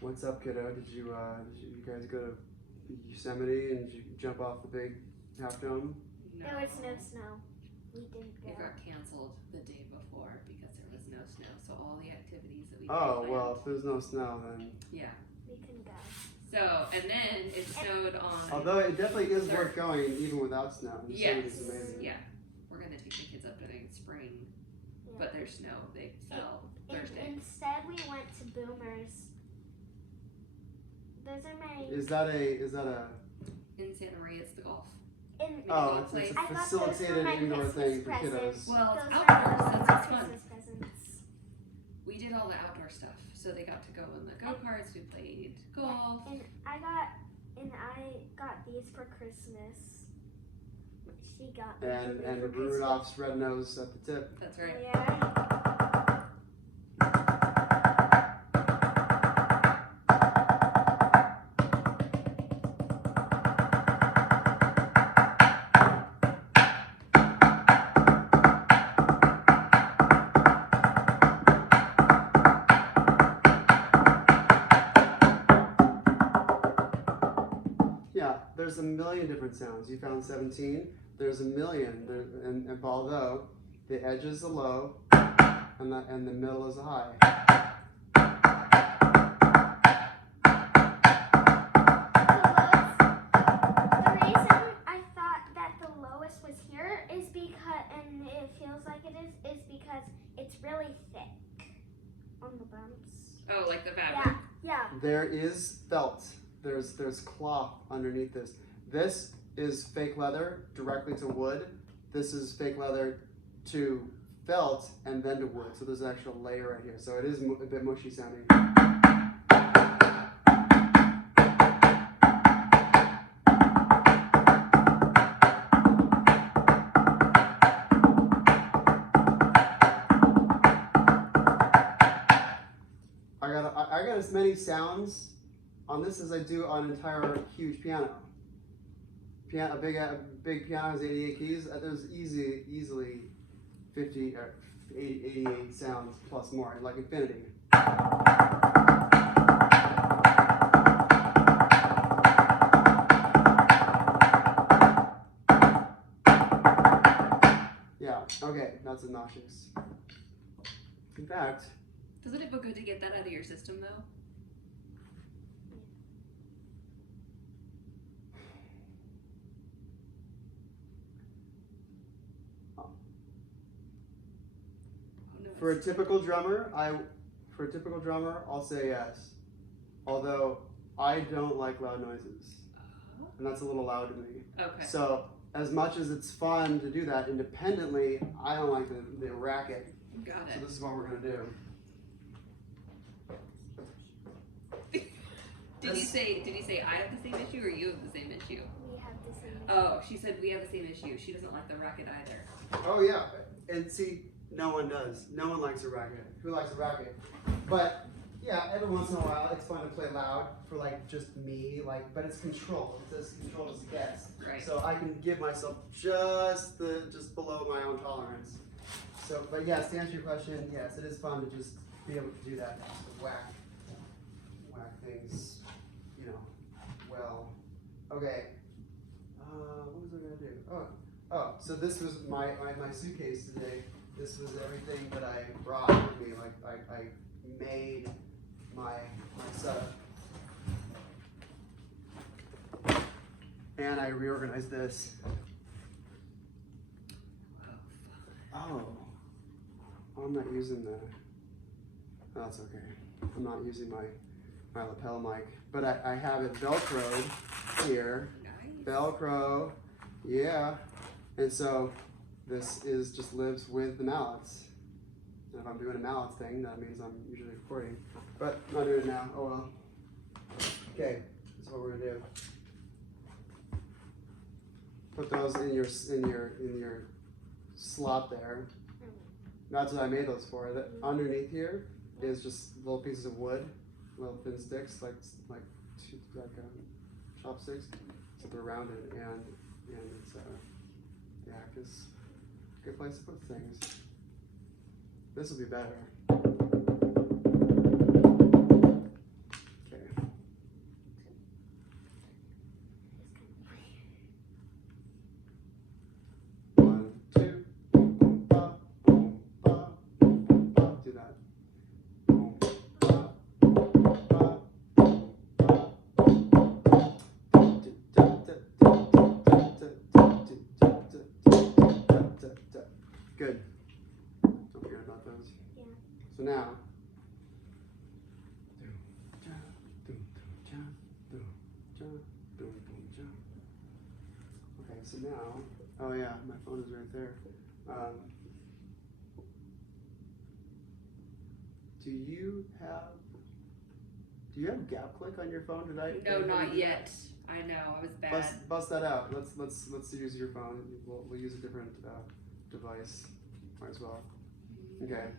What's up, kiddo? Did you guys go to Yosemite and did you jump off the big half dome? No. There was no snow. We didn't go. It got canceled the day before because there was no snow. So all the activities that we Oh, planned, well, if there's no snow, then. yeah. We couldn't go. So and then it snowed on. Although it definitely is worth going even without snow. Yes. Yosemite's amazing. Yeah. We're gonna take the kids up during spring, Yeah. but there's snow. They fell Thursday. Instead, we went to Boomers. Those are my. Is that a? In Santa Maria, it's the golf. Oh, it's place. a I got those facilitated for my indoor Christmas thing for present. kiddos. Well, Those it's were outdoors. my That's fun. Christmas presents. We did all the outdoor stuff, so they got to go in the go karts. We played golf. And I got these for Christmas. She got me And for Christmas. Rudolph's red nose at the tip. That's right. Yeah. Yeah, there's a million different sounds. You found 17. There's a million. And although the edge is a low and the middle is a high. The reason I thought that the lowest was here is because, and it feels like it is because it's really thick on the bumps. Oh, like the fabric. Yeah. There is felt. There's cloth underneath this. This is fake leather directly to wood. This is fake leather to felt and then to wood. So there's an actual layer right here. So it is a bit mushy sounding. I got as many sounds on this as I do on an entire huge piano. A big piano has 88 keys. There's easily 50 or 88 sounds plus more, like infinity. Yeah, okay, that's obnoxious. In fact, Doesn't it feel good to get that out of your system, though? for a typical drummer, I'll say yes. Although I don't like loud noises, and that's a little loud to me. Okay. So as much as it's fun to do that independently, I don't like the racket. Got So it. this is what we're gonna do. Did you say I have the same issue or you have the same issue? We have the same. Oh, she said we have the same issue. She doesn't like the racket either. Oh yeah, and see, no one does. No one likes a racket. Who likes a racket? But yeah, every once in a while, it's fun to play loud for like just me, but it's controlled. It's as controlled as it gets. Right. So I can give myself just below my own tolerance. So, but yes, to answer your question, yes, it is fun to just be able to do that, to whack things, well. Okay. What was I gonna do? Oh, so this was my suitcase today. This was everything that I brought with me. Like I made my setup. And I reorganized this. Oh, I'm not using the, that's okay. I'm not using my lapel mic, but I have it Velcroed here. Nice. Velcro, yeah. And so this just lives with the mallets. And if I'm doing a mallets thing, that means I'm usually recording. But I'm not doing it now, oh well. Okay, that's what we're gonna do. Put those in your slot there. That's what I made those for. That underneath here is just little pieces of wood, little thin sticks, like chopsticks. So they're rounded, and it's the act is a good place to put things. This will be better. Okay. So now. Okay, so now, oh yeah, my phone is right there. Do you have gap click on your phone? Did I? No, not yet. I know, I was bad. Bust that out. Let's use your phone. We'll use a different device. Might as well. Okay.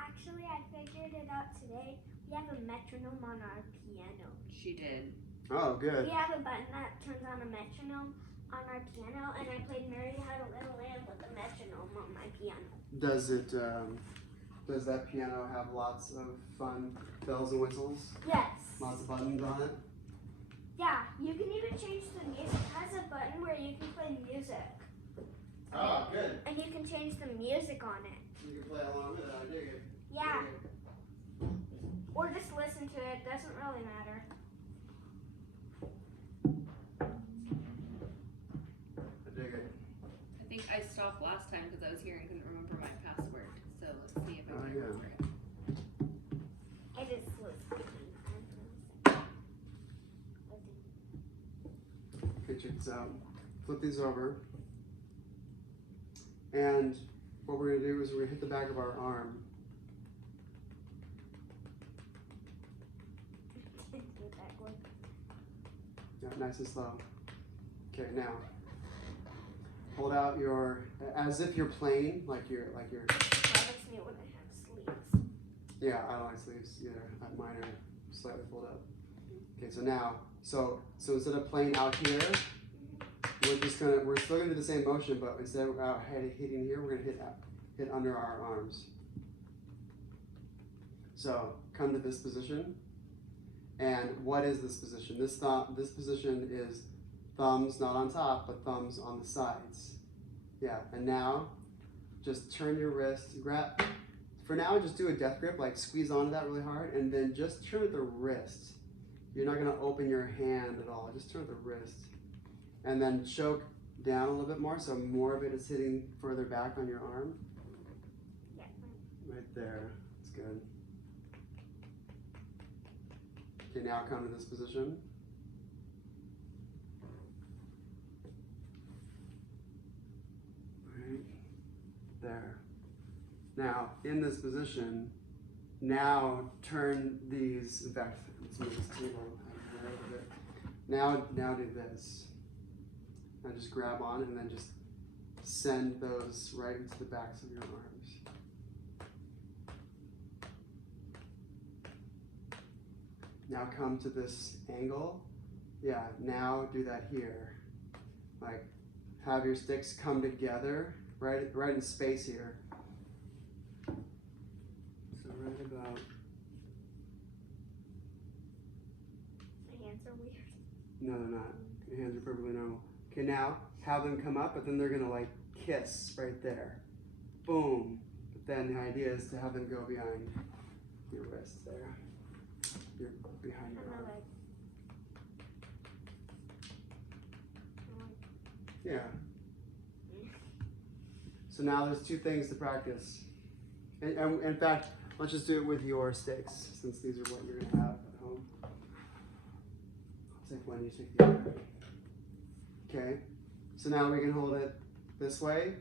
Actually, I figured it out today. We have a metronome on our piano. She did. Oh, good. We have a button that turns on a metronome on our piano, and I played Mary Had a Little Lamb with a metronome on my piano. Does it? Does that piano have lots of fun bells and whistles? Yes. Lots of buttons on it. Yeah, you can even change the music. It has a button where you can play music. Oh, good. And you can change the music on it. You can play along with it. I dig it. Yeah. Dig it. Or just listen to it. Doesn't really matter. I dig it. I think I stopped last time because I was here and couldn't remember my password. So let's see if I can yeah. remember it. It is listening. Okay, check this out. Flip these over. And what we're gonna do is we're gonna hit the back of our arm. Yeah, nice and slow. Okay, now hold out your, as if you're playing, like you're. That makes me when I have sleeves. Yeah, I don't like sleeves either. Mine are slightly folded up. Okay, so now, so instead of playing out here, we're still gonna do the same motion, but instead of out hitting here, we're gonna hit under our arms. So come to this position. And what is this position? This position is thumbs not on top, but thumbs on the sides. Yeah, and now just turn your wrist, grab, for now just do a death grip, like squeeze onto that really hard, and then just turn the wrist. You're not gonna open your hand at all, just turn the wrist. And then choke down a little bit more, so more of it is hitting further back on your arm. Yeah. Right there, that's good. Okay, now come to this position. Right there. Now, in this position, now turn these, in fact, let's move this table out of the way. Now do this. Now just grab on and then just send those right into the backs of your arms. Now come to this angle. Yeah, now do that here. Like, have your sticks come together, right in space here. So right about. My hands are weird. No, they're not. Your hands are perfectly normal. Okay, now have them come up, but then they're gonna like kiss right there. Boom. But then the idea is to have them go behind your wrist there. You're behind your arm. Yeah. So now there's two things to practice. And in fact, let's just do it with your sticks, since these are what you're gonna have at home. I'll take one, you take the other. Okay. So now we can hold it this way,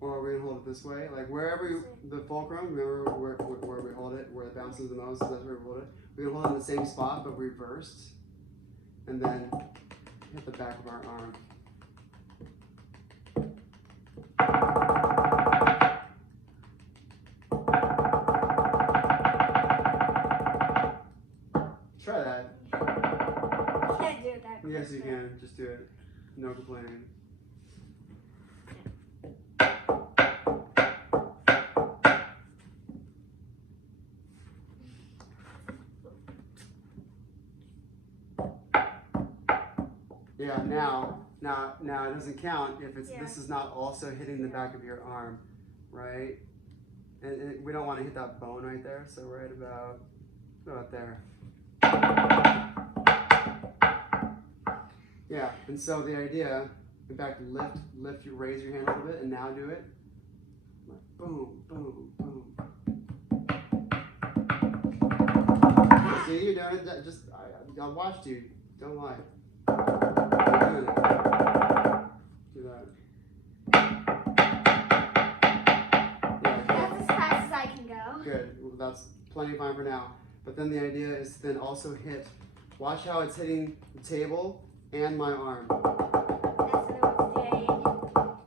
or we can hold it this way. Like wherever the fulcrum, remember where we hold it, where it bounces the most, that's where we hold it. We can hold it in the same spot, but reversed. And then hit the back of our arm. Try that. I can't do that. Yes, you can. Just do it. No complaining. Yeah, now it doesn't count if it's this is not also hitting the back of your arm, right? And we don't want to hit that bone right there, so right about there. Yeah, and so the idea, in fact, raise your hand a little bit, and now do it. Boom, boom, boom. See, you're doing it. Just I watched you. Don't lie. You're doing it. Do that. That's as fast as I can go. Good. Well, that's plenty fine for now. But then the idea is to then also hit. Watch how it's hitting the table and my arm. That's what I was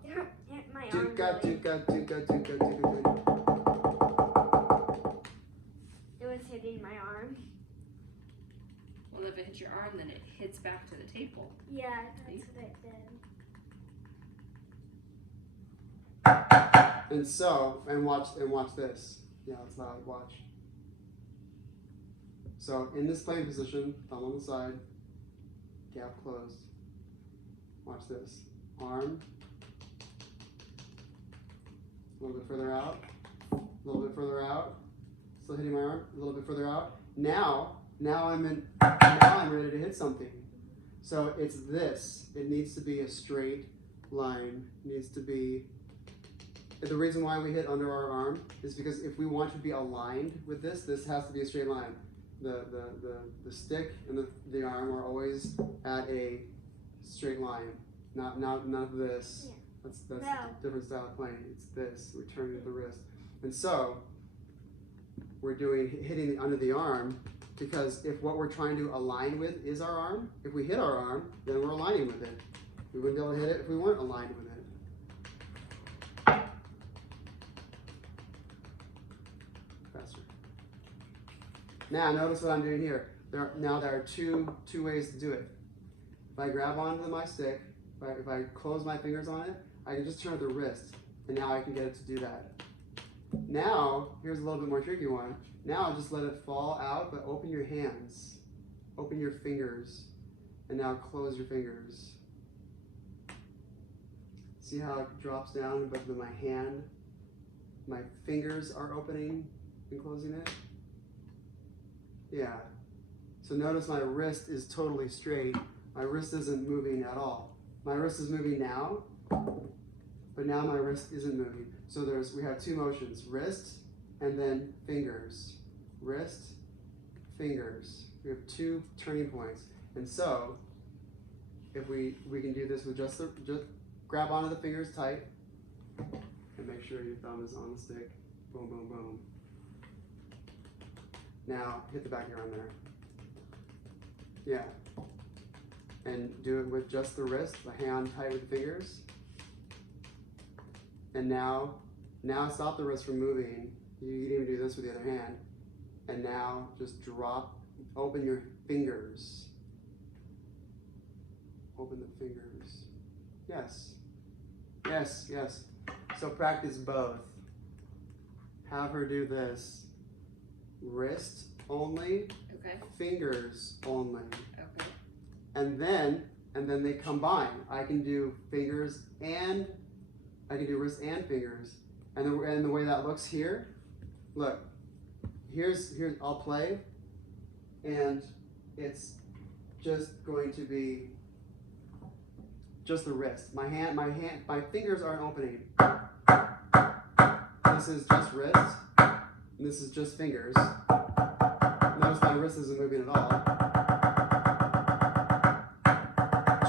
doing. Hit my arm. Duka, Really. duka, duka, duka, duka, duka. It was hitting my arm. Well, if it hits your arm, then it hits back to the table. Yeah, that's what it did. And so, and watch this. Yeah, it's loud. Watch. So in this playing position, thumb on the side, gap closed. Watch this. Arm. A little bit further out. A little bit further out. Still hitting my arm. A little bit further out. Now I'm ready to hit something. So it's this. It needs to be a straight line. It needs to be. The reason why we hit under our arm is because if we want to be aligned with this has to be a straight line. The stick and the arm are always at a straight line. None of this. Yeah. That's No. a different style of playing. It's this. We're turning the wrist. And so we're hitting under the arm because if what we're trying to align with is our arm, if we hit our arm, then we're aligning with it. We wouldn't be able to hit it if we weren't aligned with it. Faster. Now notice what I'm doing here. There are two ways to do it. If I grab onto my stick, if I close my fingers on it, I can just turn the wrist, and now I can get it to do that. Now, here's a little bit more tricky one. Now just let it fall out, but open your hands. Open your fingers, and now close your fingers. See how it drops down, but then my fingers are opening and closing it? Yeah. So notice my wrist is totally straight. My wrist isn't moving at all. My wrist is moving now, but now my wrist isn't moving. So we have two motions, wrist and then fingers. Wrist, fingers. We have two turning points. And so, if we can do this with just grab onto the fingers tight and make sure your thumb is on the stick. Boom, boom, boom. Now, hit the back of your arm there. Yeah. And do it with just the wrist, the hand tight with the fingers. And now stop the wrist from moving. You can even do this with the other hand. And now just open your fingers. Open the fingers. Yes. Yes, yes. So practice both. Have her do this. Wrist only, Okay. fingers only. Okay. And then they combine. I can do fingers and I can do wrist and fingers. And the way that looks here, look, here's I'll play, and it's just going to be just the wrist. My fingers aren't opening. This is just wrist, and this is just fingers. Notice my wrist isn't moving at all.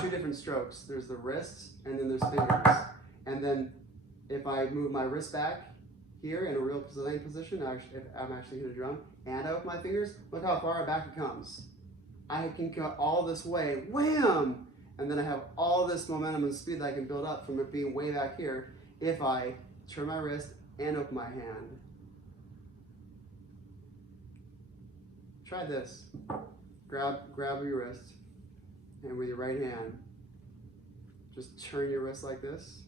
Two different strokes. There's the wrist, and then there's fingers. And then if I move my wrist back here in a real playing position, if I'm actually hitting a drum, and I open my fingers, look how far back it comes. I can go all this way, wham! And then I have all this momentum and speed that I can build up from it being way back here if I turn my wrist and open my hand. Try this. Grab your wrist, and with your right hand, just turn your wrist like this.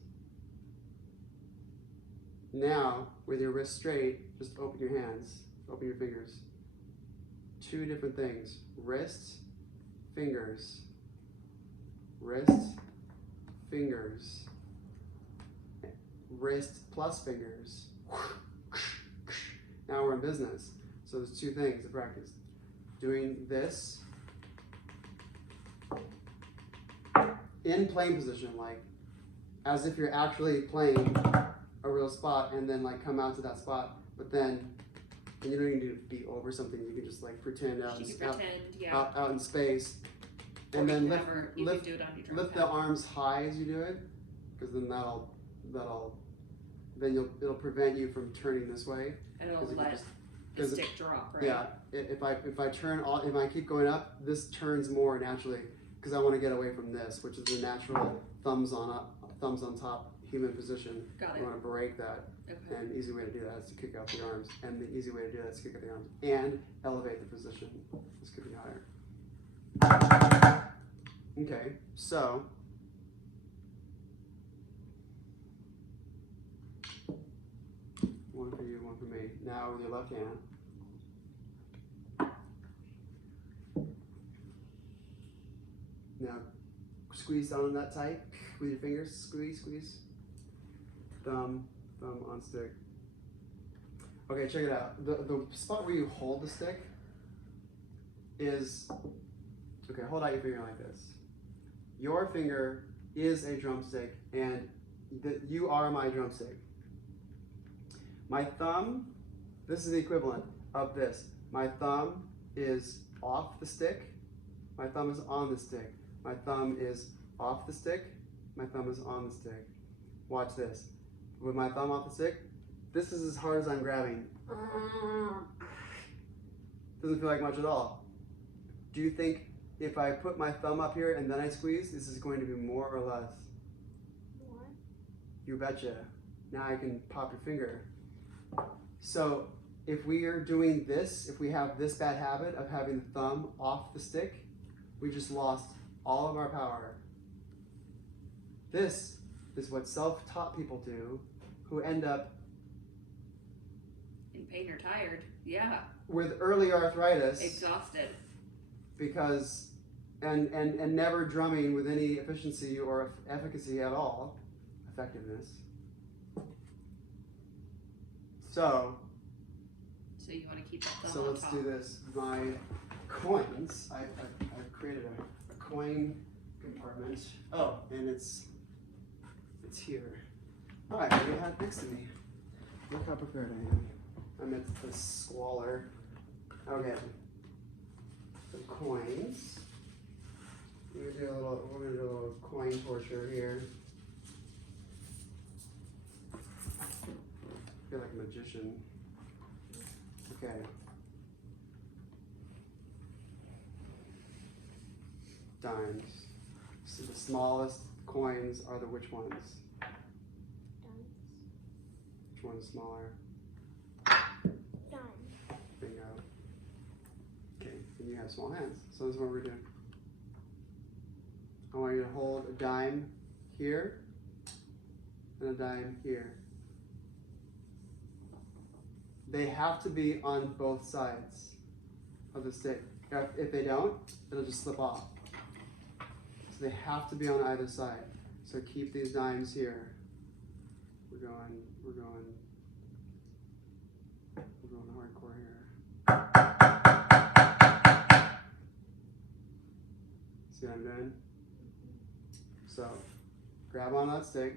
Now, with your wrist straight, just open your hands, open your fingers. Two different things, wrist, fingers. Wrist, fingers. Wrist plus fingers. Now we're in business. So there's two things to practice. Doing this in playing position, like as if you're actually playing a real sport. spot and then like come out to that spot, but then and you don't even need to be over something. You can just like pretend out, You in, can out, pretend, yeah. out in space, Or and you then can lift, never, you lift, can do it on your drum lift the pad. arms high as you do it, because then then it'll prevent you from turning this way. And it'll 'cause you can let just- the 'cause it- stick drop, right? Yeah, if I keep going up, this turns more naturally because I want to get away from this, which is the natural thumbs on top human position. Got You it. want to break that, Okay. and the easy way to do that is to kick out the arms, and the easy way to do that is to kick out the arms and elevate the position. This could be higher. Okay, so one for you, one for me. Now with your left hand. Now squeeze down on that tight with your fingers. Squeeze, squeeze. Thumb on stick. Okay, check it out. The spot where you hold the stick is, okay, hold out your finger like this. Your finger is a drumstick, and you are my drumstick. My thumb, this is the equivalent of this. My thumb is off the stick. My thumb is on the stick. My thumb is off the stick. My thumb is on the stick. Watch this. With my thumb off the stick, this is as hard as I'm grabbing. Doesn't feel like much at all. Do you think if I put my thumb up here and then I squeeze, this is going to be more or less? More. You betcha. Now I can pop your finger. So if we are doing this, if we have this bad habit of having the thumb off the stick, we just lost all of our power. This is what self-taught people do, who end up In pain or tired. Yeah. with early arthritis Exhausted. because and never drumming with any efficiency or efficacy at all, effectiveness. So you want to keep that thumb So on let's top. do this. My coins, I've created a coin compartment. Oh, and it's here. Oh, I already had it next to me. Look how prepared I am. Amidst the squalor. Okay. The coins. We're gonna do a little coin torture here. I feel like a magician. Okay. Dimes. So the smallest coins are the which ones? Dimes. Which one's smaller? Done. Bingo. Okay, and you have small hands. So this is what we're doing. I want you to hold a dime here and a dime here. They have to be on both sides of the stick. If they don't, it'll just slip off. So they have to be on either side. So keep these dimes here. We're going hardcore here. See what I'm doing? So grab on that stick.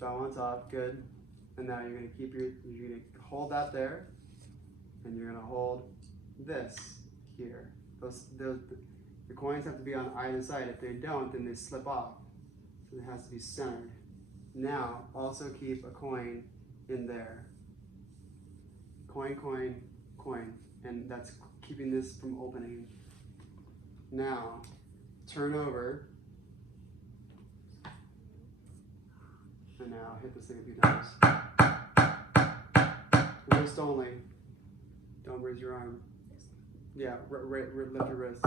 Thumb on top, good. And now you're gonna hold that there, and you're gonna hold this here. The coins have to be on either side. If they don't, then they slip off. So it has to be centered. Now, also keep a coin in there. Coin, coin, coin. And that's keeping this from opening. Now, turn over. And now hit this thing a few times. Wrist only. Don't raise your arm. Yeah, lift your wrist.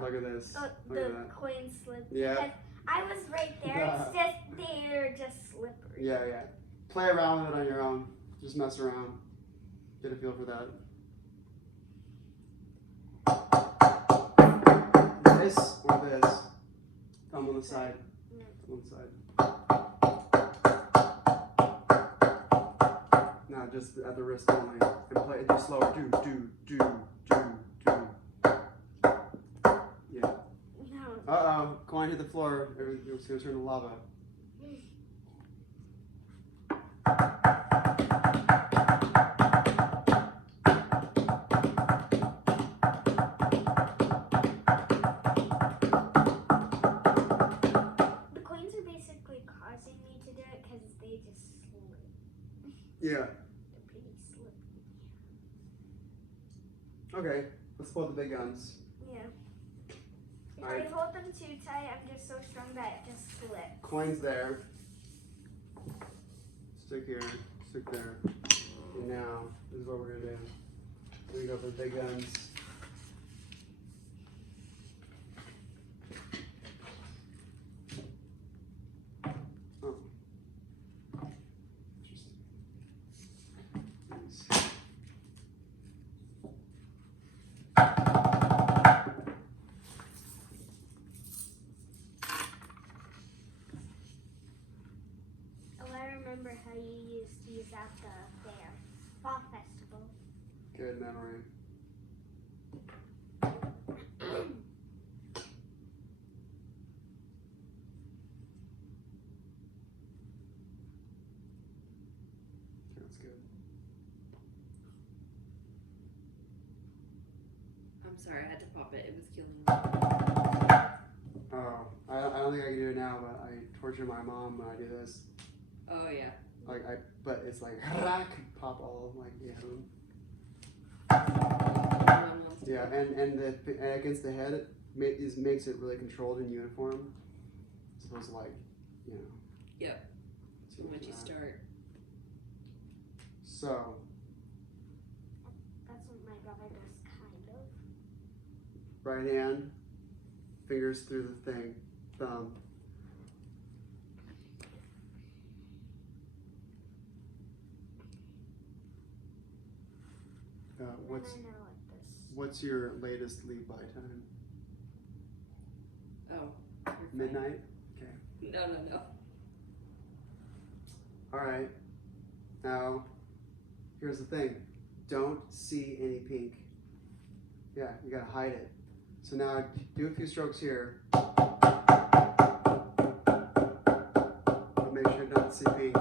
Look at this. Oh, Look at the that. coin slipped. Yeah. Because I was right there. It's just they're just slippery. Yeah, yeah. Play around with it on your own. Just mess around. Get a feel for that. This or this. Thumb on the side. Thumb on the side. Now just at the wrist only. And play it just slower. Do. Yeah. No. Uh-oh. no, coin hit the floor. It's gonna turn to lava. The coins are basically causing me to do it because they just slip. Yeah. They're pretty slippery. Okay, let's pull out the big guns. Yeah. If Alright. I hold them too tight, I'm just so strong that it just slips. Coins there. Stick here, stick there. And now, this is what we're gonna do. We're gonna go for the big guns. Oh. Interesting. Nice. Oh, I remember how you used these at the fair. Fall festival. Good memory. That's good. I'm sorry, I had to pop it. It was killing me. Oh, I don't think I can do it now, but I torture my mom when I do this. Oh yeah. But it's like, pop all like, yeah. Everyone wants to- Yeah, and against the head, it makes it really controlled and uniform. As opposed to like, you know. Yep. too much Once you of that. start. So, That's what my brother does, kind of. right hand, fingers through the thing, thumb. What's I know what this. What's your latest leave by time? Oh. You're fine. Midnight? Okay. No. Alright. Now, here's the thing. Don't see any pink. Yeah, you gotta hide it. So now, do a few strokes here. But make sure not to see pink.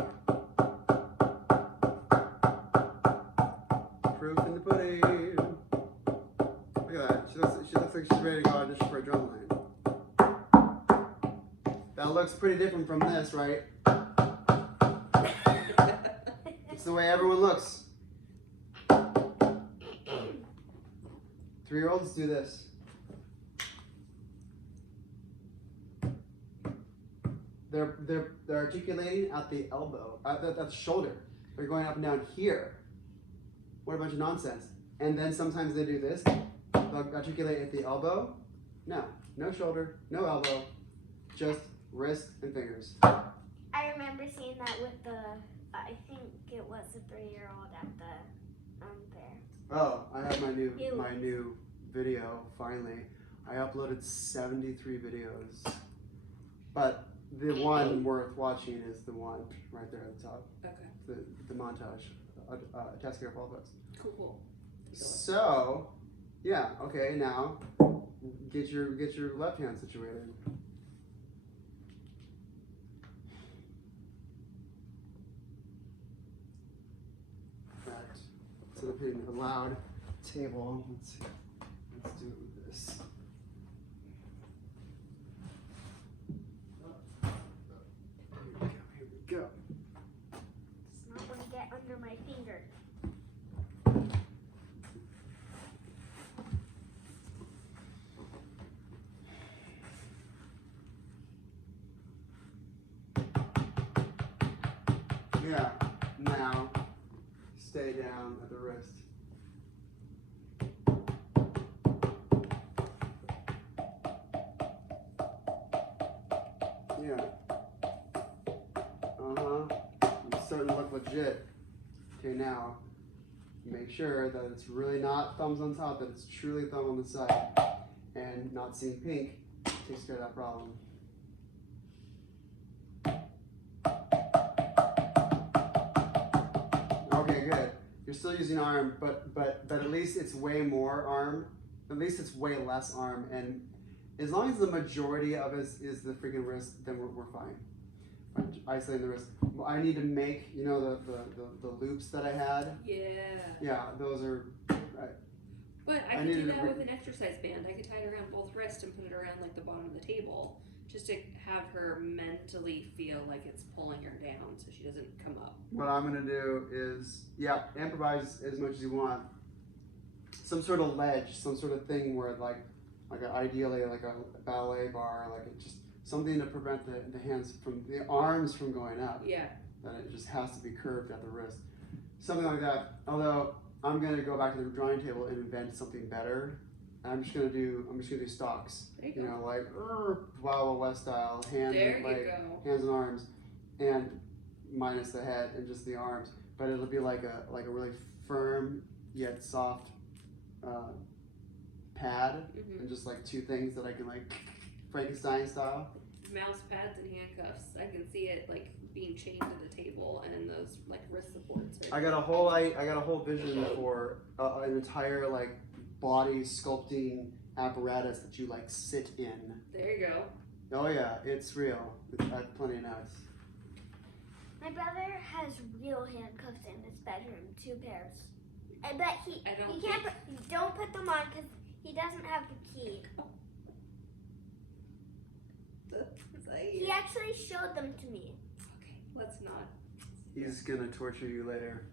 Proof in the pudding. Look at that. She looks like she's ready to go audition for a drum line. That looks pretty different from this, right? It's the way everyone looks. 3-year-olds do this. They're articulating at the elbow, at the shoulder. They're going up and down here. What a bunch of nonsense. And then sometimes they do this. They'll articulate at the elbow. No shoulder, no elbow, just wrist and fingers. I remember seeing that with the, I think it was a 3-year-old at the fair. Oh, I have my new Ew. video finally. I uploaded 73 videos, but the one worth watching is the one right there at the top. Okay. The montage, task care of all of us. Cool. So, yeah, okay. Now, get your left hand situated. Right. So they're putting a loud table. Let's see. Let's do this. Here we go. It's not going to get under my finger. Yeah. Now, stay down at the wrist. Yeah. You're starting to look legit. Okay, now, make sure that it's really not thumbs on top, that it's truly thumb on the side. And not seeing pink takes care of that problem. Okay, good. You're still using arm, but at least it's way more arm. At least it's way less arm, and As long as the majority of it is the freaking wrist, then we're fine. Isolating the wrist. I need to make, you know, the loops that I had. Yeah. Yeah, those are. But I I could do needed to that with an exercise band. I could tie it around both wrists and put it around like the bottom of the table, just to have her mentally feel like it's pulling her down, so she doesn't come up. What I'm gonna do is, yeah, improvise as much as you want. Some sort of ledge, some sort of thing where ideally like a ballet bar, like it just something to prevent the hands from the arms from going up. Yeah. That it just has to be curved at the wrist, something like that. Although I'm gonna go back to the drawing table and invent something better. I'm just gonna do stocks. There you You go. know, like Wild Wild West style, hands There and you like go. hands and arms, and minus the head and just the arms. But it'll be like a really firm yet soft pad, Mhm. and just like two things that I can like Frankenstein style. Mouse pads and handcuffs. I can see it like being chained to the table and those like wrist supports. Right I got a whole vision for an entire like body sculpting apparatus that you like sit in. there you go. Oh yeah, it's real. I have plenty of notes. My brother has real handcuffs in his bedroom, 2 pairs. I bet he can't. Don't put them on because he doesn't have the key. He actually showed them to me. Okay, let's not. He's gonna torture you later.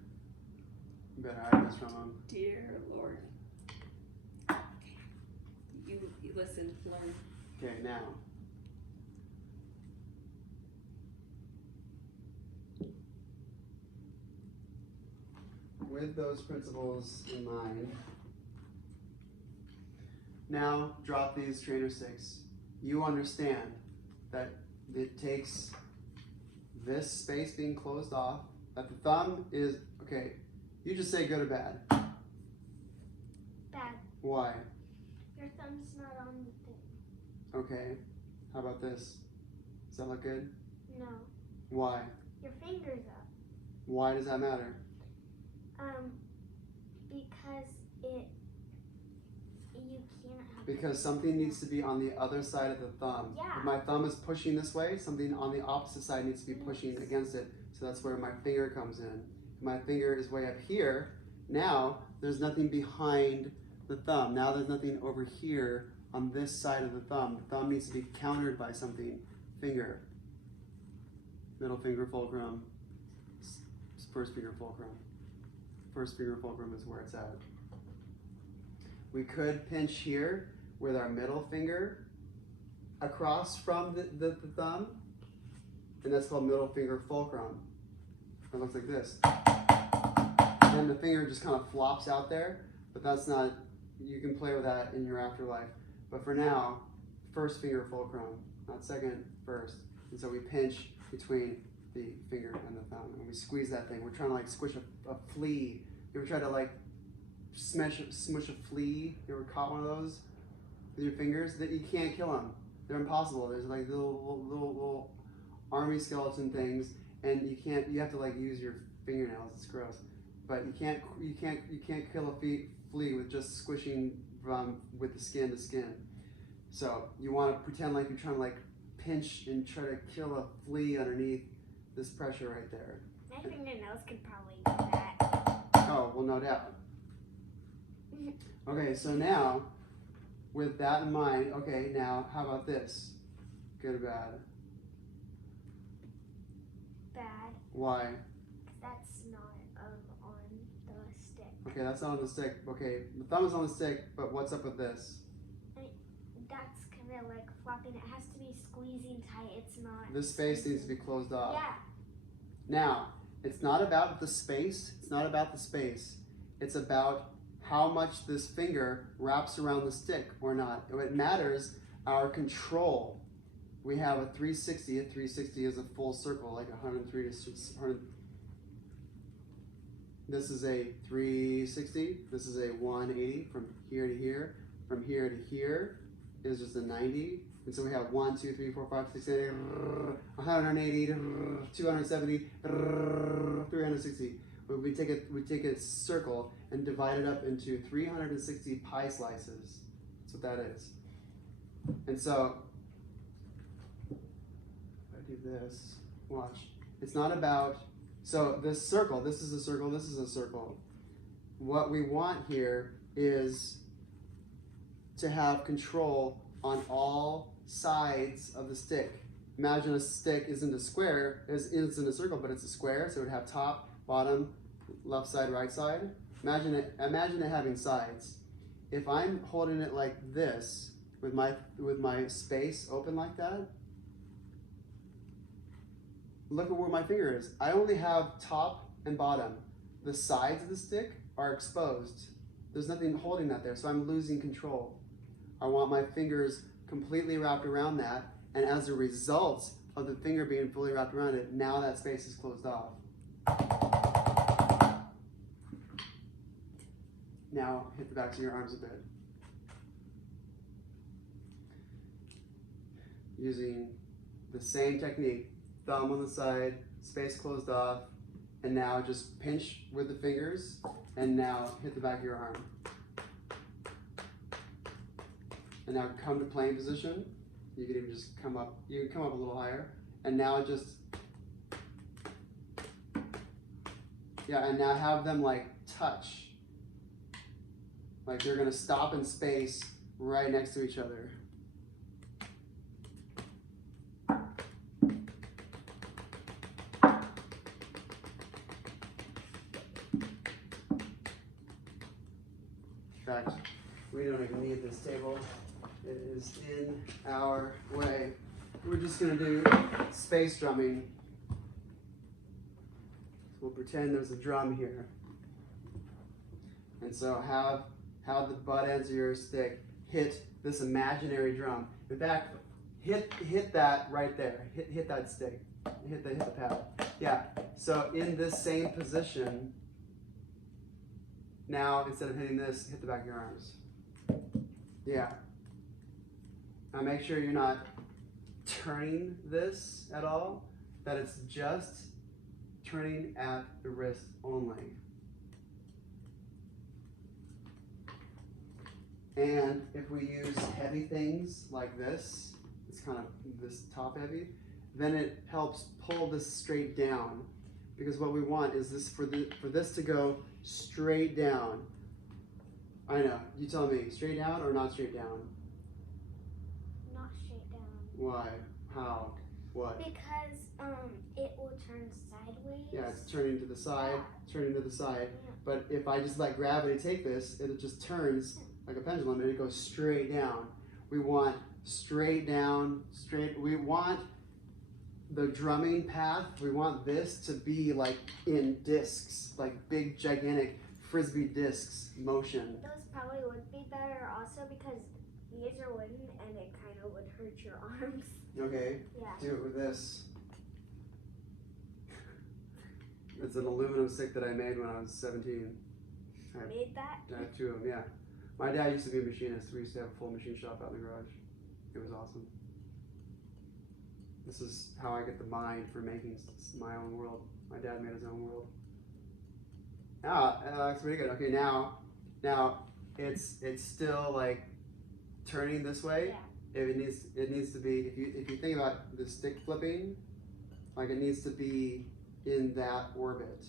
You better hide this from him. Dear Lord. Okay. You listen, learn. Okay, now. With those principles in mind, now drop these trainer sticks. You understand that it takes this space being closed off, that the thumb is, okay, you just say good or bad. Bad. Why? Your thumb's not on the thing. Okay, how about this? Does that look good? No. Why? Your finger's up. Why does that matter? Because you can't have. Because something needs to be on the other side of the thumb. Yeah. If my thumb is pushing this way, something on the opposite side needs to be pushing against it. So that's where my finger comes in. If my finger is way up here, now there's nothing behind the thumb. Now there's nothing over here on this side of the thumb. The thumb needs to be countered by something. Finger. Middle finger fulcrum. First finger fulcrum. First finger fulcrum is where it's at. We could pinch here with our middle finger across from the thumb, and that's called middle finger fulcrum. It looks like this. And the finger just kind of flops out there, but that's not, you can play with that in your afterlife. But for now, first finger fulcrum, not second, first. And so we pinch between the finger and the thumb, and we squeeze that thing. We're trying to like squish a flea. You ever try to like smush a flea? You ever caught one of those with your fingers? That you can't kill them. They're impossible. There's like little army skeleton things, and you have to like use your fingernails. It's gross, but you can't kill a flea with just squishing with the skin to skin. So you want to pretend like you're trying to like pinch and try to kill a flea underneath this pressure right there. My fingernails could probably do that. Oh, well, no doubt. Okay, so now, with that in mind, okay, now, how about this? Good or bad? Bad. Why? That's not on the stick. Okay, that's not on the stick. Okay, the thumb is on the stick, but what's up with this? That's kind of like flopping. It has to be squeezing tight. It's not. This space needs to be closed off. Yeah. Now, it's not about the space. It's not about the space. It's about how much this finger wraps around the stick or not. It matters our control. We have a 360. A 360 is a full circle, like 103 to 100. This is a 360. This is a 180 from here to here. From here to here is just a 90. And so we have 1, 2, 3, 4, 5, 6, 7, 8, 180, 270, 360. We take a circle and divide it up into 360 pie slices. That's what that is. And so, if I do this, watch. It's not about, so this circle, this is a circle, this is a circle. What we want here is to have control on all sides of the stick. Imagine a stick isn't a square, isn't a circle, but it's a square, so it would have top, bottom, left side, right side. Imagine it having sides. If I'm holding it like this, with my space open like that, look at where my finger is. I only have top and bottom. The sides of the stick are exposed. There's nothing holding that there, so I'm losing control. I want my fingers completely wrapped around that, and as a result of the finger being fully wrapped around it, now that space is closed off. Now hit the backs of your arms a bit. Using the same technique, thumb on the side, space closed off, and now just pinch with the fingers, and now hit the back of your arm. And now come to plank position. You can even just come up, you can come up a little higher. And now just, yeah, and now have them like touch. Like they're gonna stop in space right next to each other. In fact, we don't even need this table. It is in our way. We're just gonna do space drumming. We'll pretend there's a drum here. And so have the butt ends of your stick hit this imaginary drum. In fact, hit that right there. Hit that stick. Hit the pad. Yeah. So in this same position, now instead of hitting this, hit the back of your arms. Yeah. Now make sure you're not turning this at all, that it's just turning at the wrist only. And if we use heavy things like this, it's kind of this top heavy, then it helps pull this straight down. Because what we want is this for this to go straight down. I know, you tell me, straight down or not straight down? Not straight down. Why? How? What? Because it will turn sideways. Yeah, it's turning to the side, Yeah. turning to the side. Yeah. But if I just let gravity take this, it just turns like a pendulum and it goes straight down. We want straight down, straight. We want the drumming path, we want this to be like in discs, like big, gigantic frisbee discs motion. Those probably would be better also because these are wooden and it kind of would hurt your arms. Okay, Yeah. do it with this. It's an aluminum stick that I made when I was 17. I Made that? have two of them, yeah. My dad used to be a machinist. We used to have a full machine shop out in the garage. It was awesome. This is how I get the mind for making my own world. My dad made his own world. Ah, that's pretty good. Okay, now it's still like turning this way. Yeah. It needs to be, if you think about the stick flipping, like it needs to be in that orbit,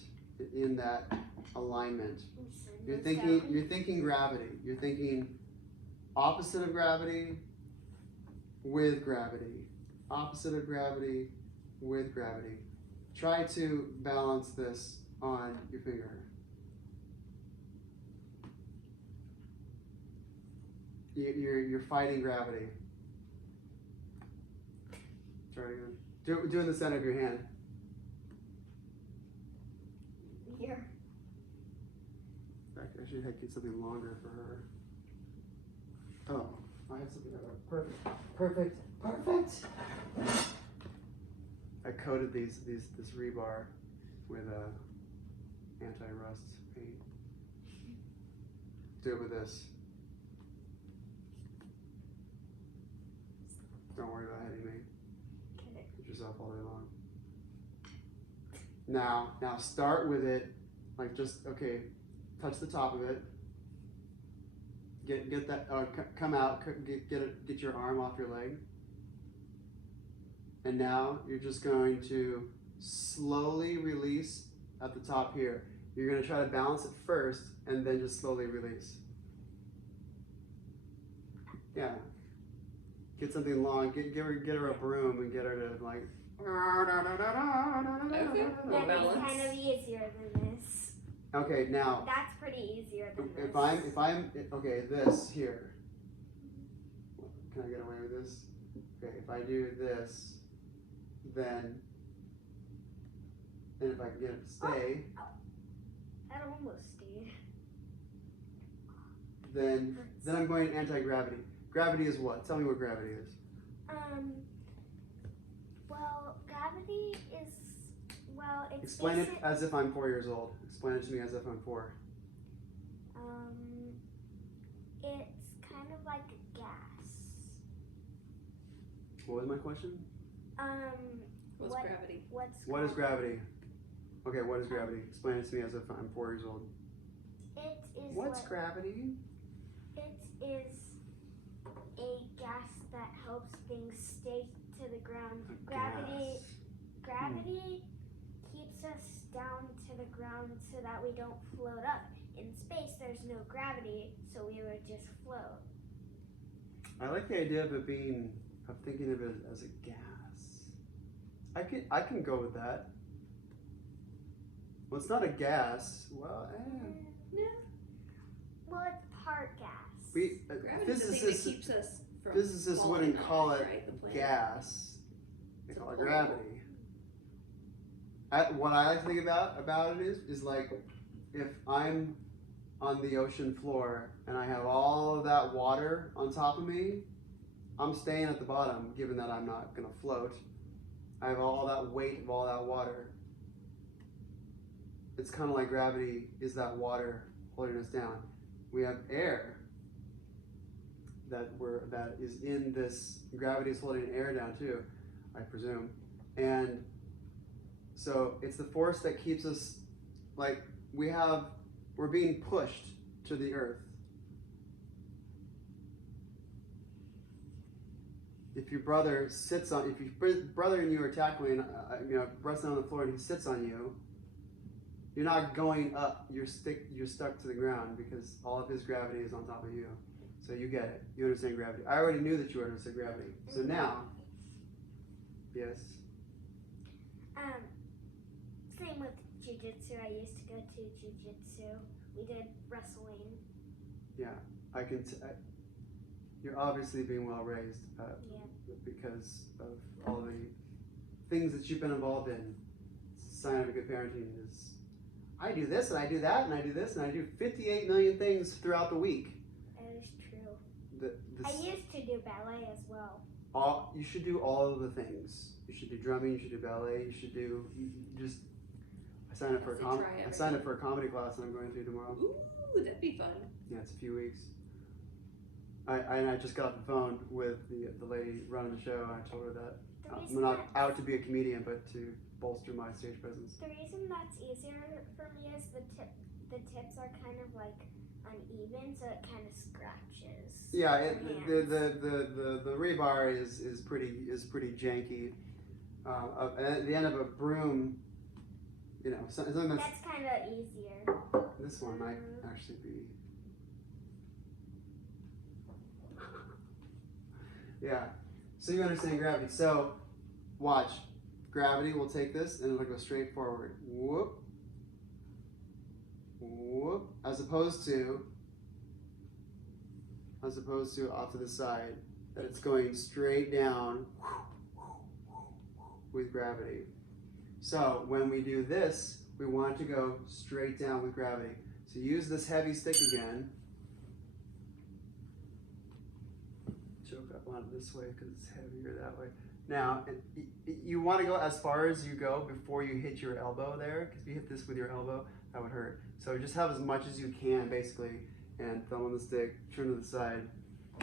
in that alignment. You're thinking gravity. You're thinking opposite of gravity with gravity. Opposite of gravity with gravity. Try to balance this on your finger. You're fighting gravity. Try it again. Do it in the center of your hand. Here. I should have get something longer for her. Oh, I have something better. Perfect. I coated this rebar with anti-rust paint. Do it with this. Don't worry about hitting me. Okay. Hit yourself all day long. Now start with it, like just, okay, touch the top of it. Get that. Come out. Get your arm off your leg. And now you're just going to slowly release at the top here. You're going to try to balance it first, and then just slowly release. Yeah. Get something long. Get her a broom and get her to like. Okay. That Balance. is kind of easier than this. Okay, now That's pretty easier than this. if I'm okay, this here. Can I get away with this? Okay, if I do this, then if I can get it to stay, That almost stayed. then I'm going anti-gravity. Gravity is what? Tell me what gravity is. Well, gravity is, well, it's Explain it as if I'm 4 years old. Explain it to me as if I'm 4. It's kind of like a gas. What was my question? What's gravity? What is gravity? Okay, what is gravity? Explain it to me as if I'm 4 years old. It is What's gravity? It is a gas that helps things stay to the ground. Gravity keeps us down to the ground so that we don't float up. In space, there's no gravity, so we would just float. I like the idea of thinking of it as a gas. I can go with that. Well, it's not a gas. Well, No. Well, it's part gas. Gravity is the thing that keeps us from Physicists falling wouldn't off, call it right? The planet. gas. They call it pull. gravity. What I like to think about it is like if I'm on the ocean floor and I have all of that water on top of me, I'm staying at the bottom, given that I'm not going to float. I have all that weight of all that water. It's kind of like gravity is that water holding us down. We have air that is in this. Gravity is holding air down too, I presume. And so it's the force that keeps us, like we're being pushed to the earth. If your brother and you are tackling, wrestling on the floor and he sits on you, you're not going up. You're stuck to the ground because all of his gravity is on top of you. So you get it. You understand gravity. I already knew that you understood gravity. So now, yes. Same with jiu-jitsu. I used to go to jiu-jitsu. We did wrestling. Yeah, I can. You're obviously being well raised because of all the things that you've been involved in. It's a sign of a good parenting is I do this and I do that and I do this and I do 58 million things throughout the week. That is true. I used to do ballet as well. You should do all of the things. You should do drumming. You should do ballet. You should do I signed up for a comedy class that I'm going to tomorrow. Ooh, that'd be fun. Yeah, it's a few weeks. I just got off the phone with the lady running the show, and I told her that I'm not out to be a comedian, but to bolster my stage presence. The reason that's easier for me is the tips are kind of like uneven, so it kind of scratches. Yeah, the rebar is pretty janky. At the end of a broom, something that's kind of easier. This one might actually be. Yeah, so you understand gravity. So, watch. Gravity will take this and it'll go straight forward. Whoop. Whoop. As opposed to off to the side. That it's going straight down with gravity. So, when we do this, we want it to go straight down with gravity. So use this heavy stick again. Choke up on it this way because it's heavier that way. Now, you want to go as far as you go before you hit your elbow there, because if you hit this with your elbow, that would hurt. So just have as much as you can, basically, and thumb on the stick, turn to the side,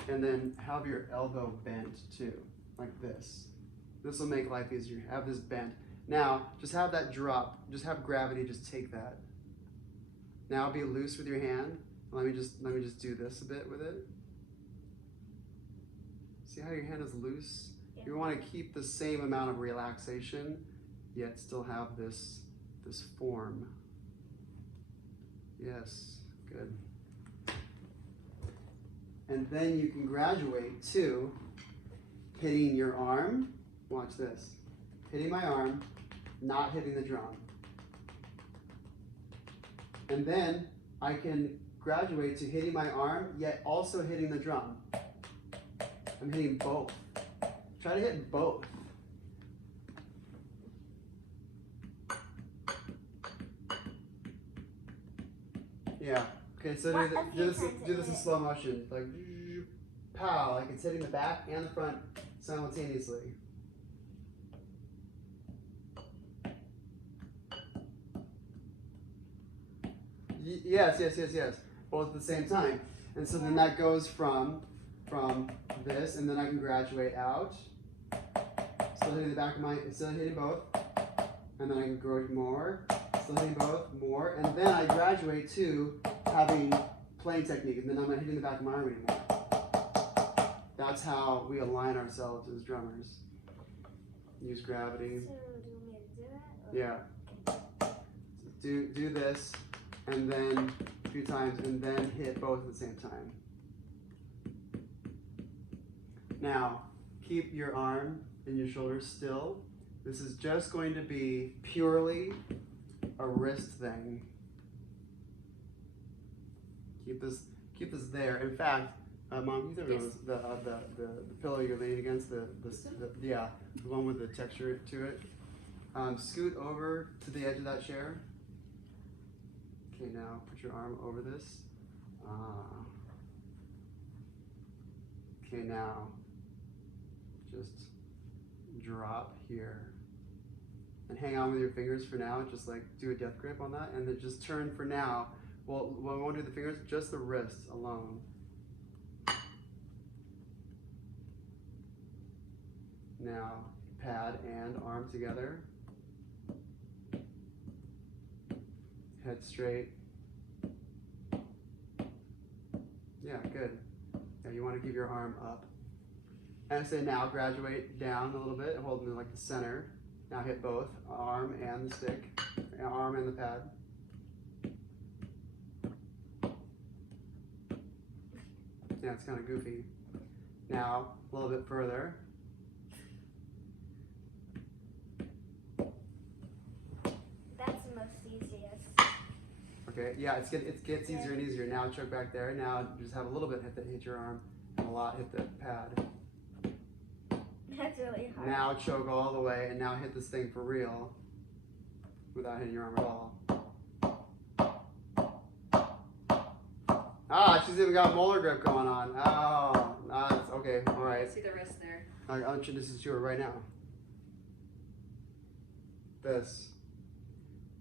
and then have your elbow bent too, like this. This will make life easier. Have this bent. Now, just have that drop. Just have gravity just take that. Now be loose with your hand Let me just do this a bit with it. See how your hand is loose? Yeah. You want to keep the same amount of relaxation, yet still have this form. Yes, good. And then you can graduate to hitting your arm. Watch this. Hitting my arm, not hitting the drum. And then I can graduate to hitting my arm, yet also hitting the drum. I'm hitting both. Try to hit both. Yeah. Okay, so do this in slow motion. Like, pow, like it's hitting the back and the front simultaneously. Yes. Both at the same time. And so then that goes from this, and then I can graduate out. Still hitting the back of still hitting both. And then I can grow more. Still hitting both, more. And then I graduate to having playing technique, and then I'm not hitting the back of my arm anymore. That's how we align ourselves as drummers. Use gravity. So do you want me to do it? Yeah. So do this, and then a few times, and then hit both at the same time. Now, keep your arm and your shoulders still. This is just going to be purely a wrist thing. Keep this there. In fact, Mom, you know the pillow you're leaning against, the one with the texture to it. Scoot over to the edge of that chair. Okay, now put your arm over this. Okay, now just drop here. And hang on with your fingers for now, just like do a death grip on that, and then just turn for now. Well, we won't do the fingers, just the wrists alone. Now, pad and arm together. Head straight. Yeah, good. Yeah, you want to keep your arm up. And I say now graduate down a little bit, hold them like the center. Now hit both, arm and the stick, arm and the pad. Yeah, it's kind of goofy. Now, a little bit further. That's the most easiest. Okay, yeah, it gets easier and easier. Now choke back there. Now just have a little bit hit your arm, and a lot hit the pad. That's really hard. Now choke all the way, and now hit this thing for real, without hitting your arm at all. Ah, she's even got molar grip going on. Oh, nice. Okay, all right. See the wrist there. I'll introduce this to her right now. This.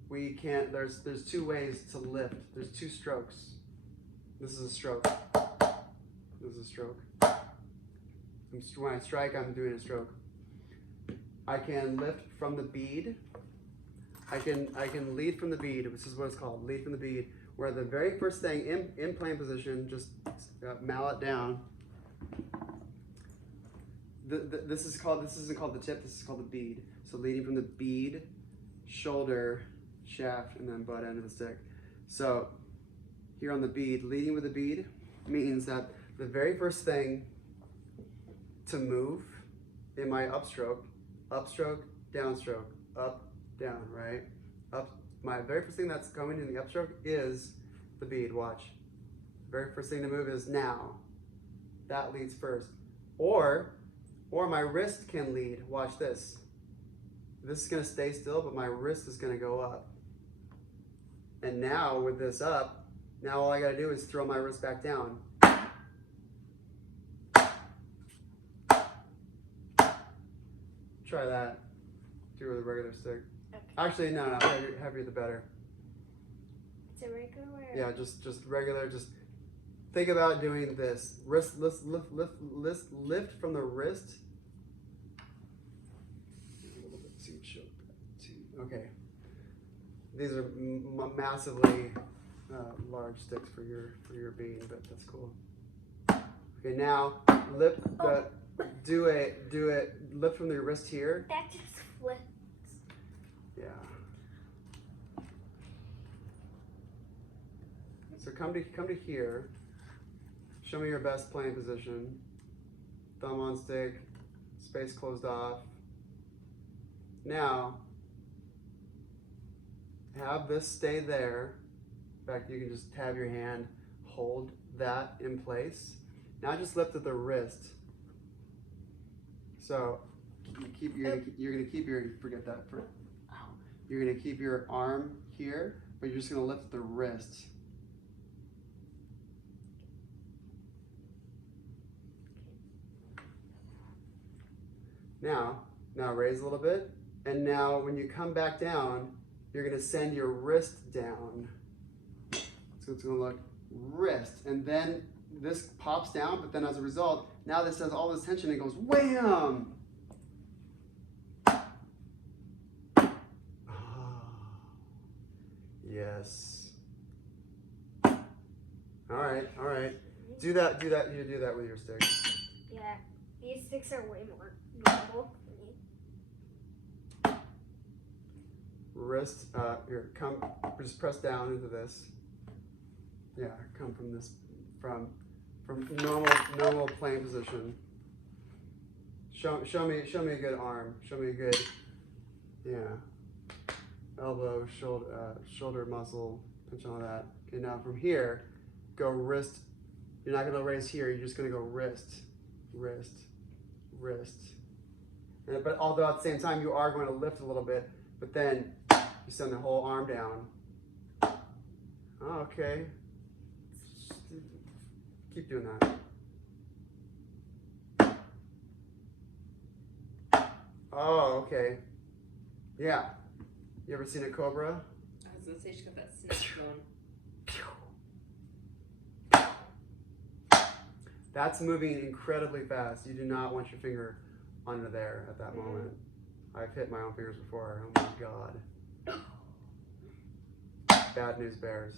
We can't, there's two ways to lift. There's two strokes. This is a stroke. This is a stroke. When I strike, I'm doing a stroke. I can lift from the bead. I can lead from the bead. This is what it's called, lead from the bead. Where the very first thing in playing position, just mallet down. This isn't called the tip. This is called the bead. So leading from the bead, shoulder, shaft, and then butt end of the stick. So here on the bead, leading with the bead means that the very first thing to move in my upstroke, downstroke, up, down, right? Up. My very first thing that's going in the upstroke is the bead. Watch. Very first thing to move is now. That leads first. Or my wrist can lead. Watch this. This is going to stay still, but my wrist is going to go up. And now with this up, now all I got to do is throw my wrist back down. Try that. Do it with a regular stick. Okay. Actually, no, heavier the better. It's a regular. Yeah, just regular. Just think about doing this. Wrist, lift from the wrist. A little bit too choked. Okay. These are massively large sticks for your bean, but that's cool. Okay, now lift do it lift from the wrist here. That just flips. Yeah. So come to here. Show me your best playing position. Thumb on stick, space closed off. Now, have this stay there. In fact, you can just have your hand hold that in place. Now just lift at the wrist. So you're gonna keep your you're gonna keep your arm here, but you're just gonna lift the wrist. Now raise a little bit, and now when you come back down, you're gonna send your wrist down. So it's gonna look wrist, and then this pops down, but then as a result, now this has all this tension and it goes wham! Yes. All right. Do that. You do that with your stick. Yeah, these sticks are way more normal for me. Wrist. Here, come. Just press down into this. Yeah, come from this, from normal playing position. Show me a good arm. Show me a good. Yeah. Elbow, shoulder muscle, pinch on that. Okay, now from here, go wrist. You're not gonna raise here. You're just gonna go wrist. And, but although at the same time you are going to lift a little bit, but then you send the whole arm down. Oh, okay. Keep doing that. Oh, okay. Yeah. You ever seen a cobra? I was gonna say she's got that snake going. That's moving incredibly fast. You do not want your finger under there at that moment. I've hit my own fingers before. Oh my God. Bad news bears.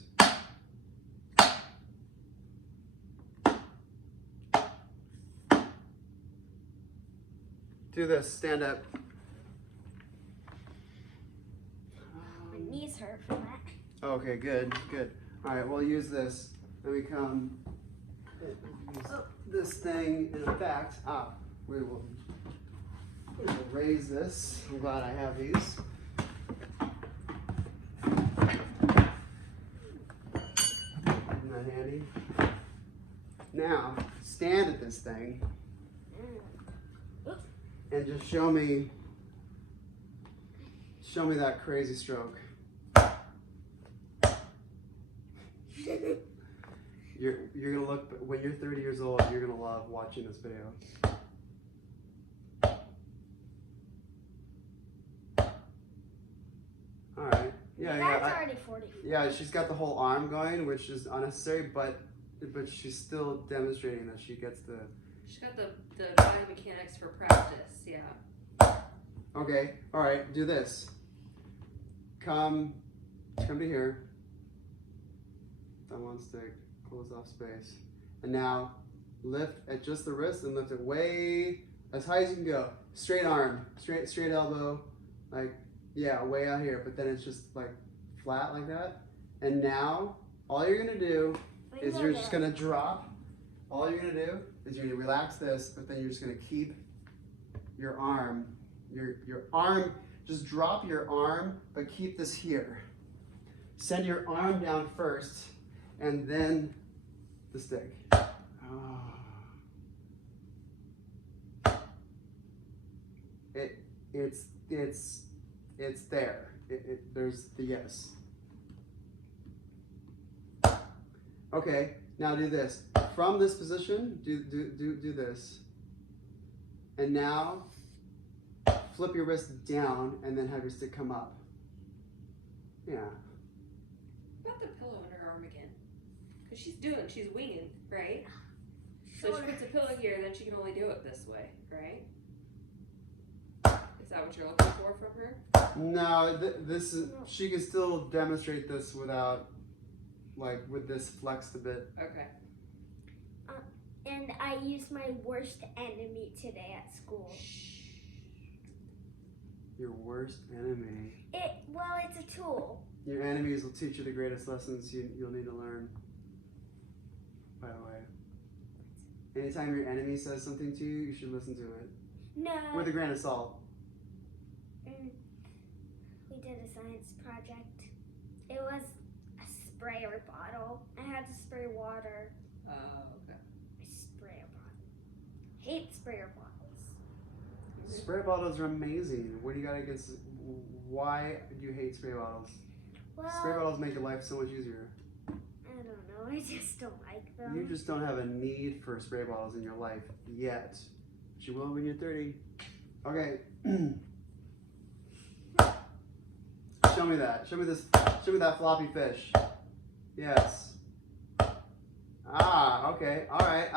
Do this, stand up. My knees hurt from that. Okay, good. All right, we'll use this. Then we come, use this thing, and in fact, we will raise this. I'm glad I have these. Isn't that handy? Now, stand at this thing, and just show me that crazy stroke. You're gonna look, when you're 30 years old, you're gonna love watching this video. All right. That's already 40. Yeah, she's got the whole arm going, which is unnecessary, but she's still demonstrating that she gets the. She's got the biomechanics for practice. Yeah. Okay. All right. Do this. Come to here. Thumb on stick. Close off space. And now lift at just the wrist and lift it way as high as you can go. Straight arm, straight elbow, like, yeah, way out here. But then it's just like flat like that. And now all you're gonna do is you're just gonna drop. All you're gonna do is you're gonna relax this, but then you're just gonna keep your arm, your arm, just drop your arm, but keep this here. Send your arm down first, and then the stick. Oh. It's there. There's the yes. Okay, now do this. From this position, do this. And now flip your wrist down and then have your stick come up. Yeah. About the pillow in her arm again. Because she's winging, right? So she puts a pillow here, then she can only do it this way, right? Is that what you're looking for from her? No, this is, she can still demonstrate this without like with this flexed a bit. Okay. And I used my worst enemy today at school. Your worst enemy. Well, it's a tool. Your enemies will teach you the greatest lessons you'll need to learn. By the way. Anytime your enemy says something to you, you should listen to it. No. With a grain of salt. We did a science project. It was a sprayer bottle. I had to spray water. Oh, okay. A sprayer bottle. Hate sprayer bottles. Spray bottles are amazing. What do you got against? Why do you hate spray bottles? Well, Spray bottles make your life so much easier. I don't know. I just don't like them. You just don't have a need for spray bottles in your life yet. But you will when you're 30. Okay. Show me that. Show me this. Show me that floppy fish. Yes. Ah, okay. All right.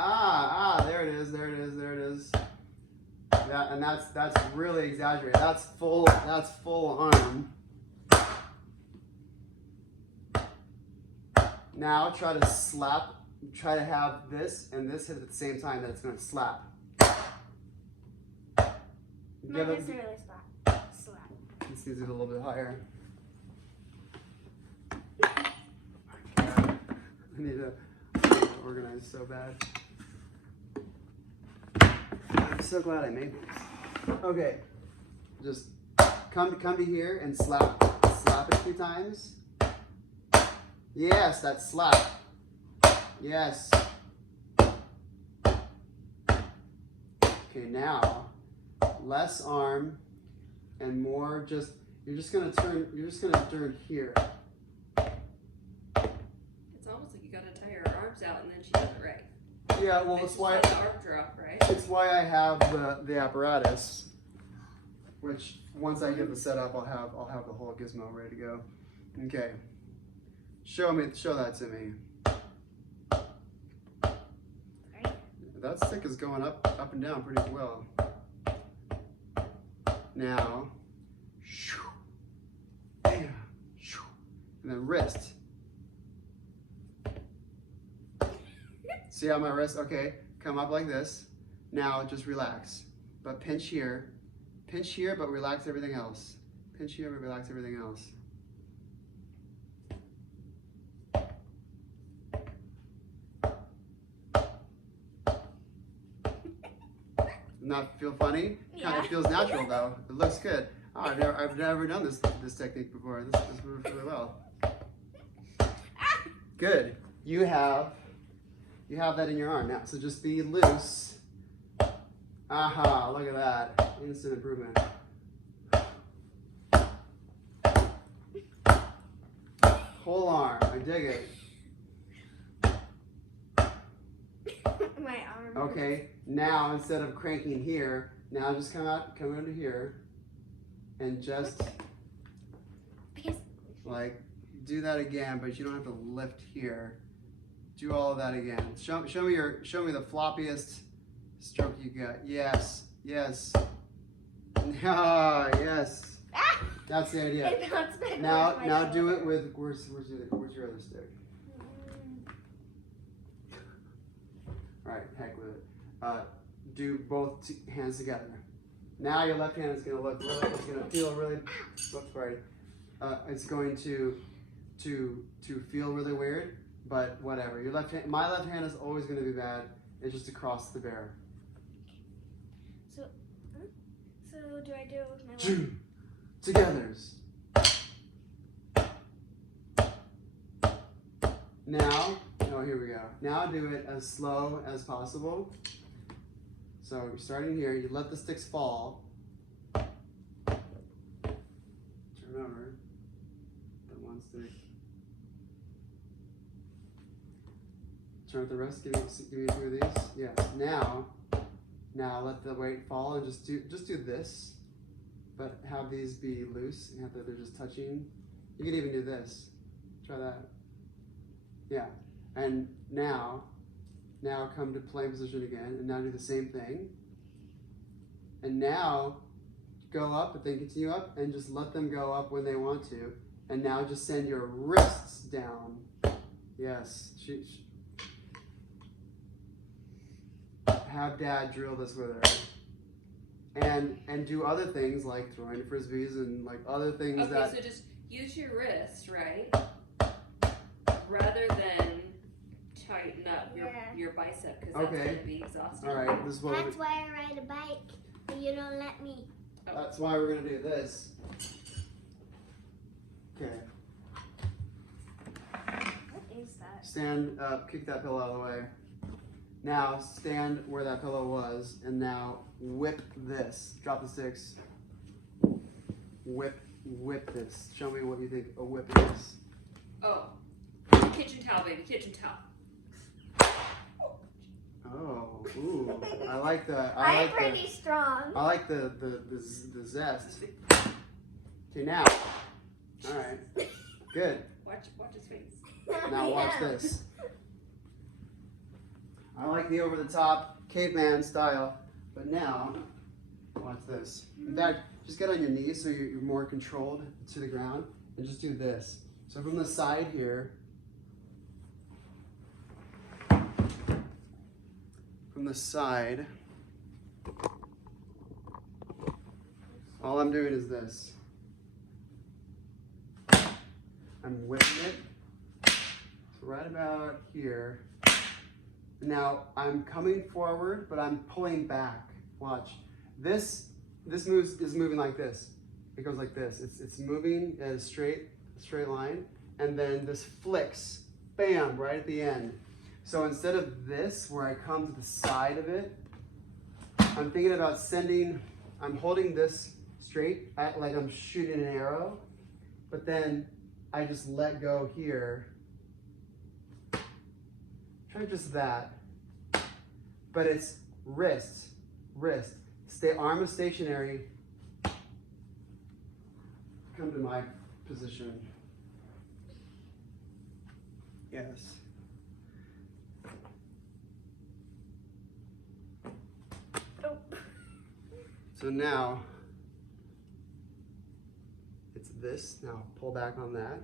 There it is. There it is. There it is. That's really exaggerated. That's full arm. Now try to have this and this hit at the same time that it's going to slap. Not necessarily slap. This needs it a little bit higher. I need to organize so bad. I'm so glad I made this. Okay, just come to here and slap it a few times. Yes, that slap. Yes. Okay, now less arm and more you're just gonna turn here. It's almost like you gotta tie her arms out and then she does it right. Yeah, well, It's it's why just like the arm drop, right? it's why I have the apparatus, which once I get the setup, I'll have the whole gizmo ready to go. Okay, show that to me. That stick is going up and down pretty well. Now, and then wrist. See how my wrist, okay, come up like this. Now just relax, but pinch here, but relax everything else. Pinch here, but relax everything else. Not feel funny? Yeah. It feels natural though. It looks good. Oh, I've never done this technique before. This works really well. Good. You have that in your arm now. So just be loose. Aha! Look at that. Instant improvement. Whole arm. I dig it. My arm. Okay. Now instead of cranking here, now just come under here, and just like do that again, but you don't have to lift here. Do all of that again. Show me the floppiest stroke you got. Yes, yes. Ah, yes. That's the idea. It bounced back Now onto my do shoulder. it with where's your other stick? All right, heck with it. Do both hands together. Now your left hand is going to look really. It's going to feel really. Oops, sorry. It's going to feel really weird, but whatever. Your left hand. My left hand is always going to be bad. It's just across the bear. So do I do it with my left? Togethers. Now, here we go. Now do it as slow as possible. So you're starting here, you let the sticks fall. Remember, that one stick. Turn with the rest, give me a few of these. Yes, now let the weight fall and just do this, but have these be loose and have that they're just touching. You can even do this. Try that. Yeah, and now come to play position again, and now do the same thing. And now go up, but then continue up, and just let them go up when they want to. And now just send your wrists down. Yes. Have Dad drill this with her. And do other things like throwing frisbees and like other things Okay, that. so just use your wrist, right? Rather than tighten up your bicep because that's Okay. going to be exhausting. All right, this is what. That's why I ride a bike, and you don't let me. That's why we're gonna do this. Okay. What is that? Stand up. Kick that pillow out of the way. Now stand where that pillow was, and now whip this. Drop the sticks. Whip this. Show me what you think a whip is. Oh, kitchen towel, baby, kitchen towel. Oh, ooh, I like that. I'm pretty strong. I like the zest. Okay, now. All right. Good. Watch his face. Now watch this. I like the over-the-top caveman style, but now watch this. In fact, just get on your knees so you're more controlled to the ground, and just do this. So from the side here, from the side, all I'm doing is this. I'm whipping it so right about here. Now I'm coming forward, but I'm pulling back. Watch. This is moving like this. It goes like this. It's moving at a straight line, and then this flicks, bam, right at the end. So instead of this, where I come to the side of it, I'm thinking about I'm holding this straight, like I'm shooting an arrow, but then I just let go here. Try just that. But it's wrist. Arm is stationary. Come to my position. Yes. Oh. So now, it's this. Now pull back on that.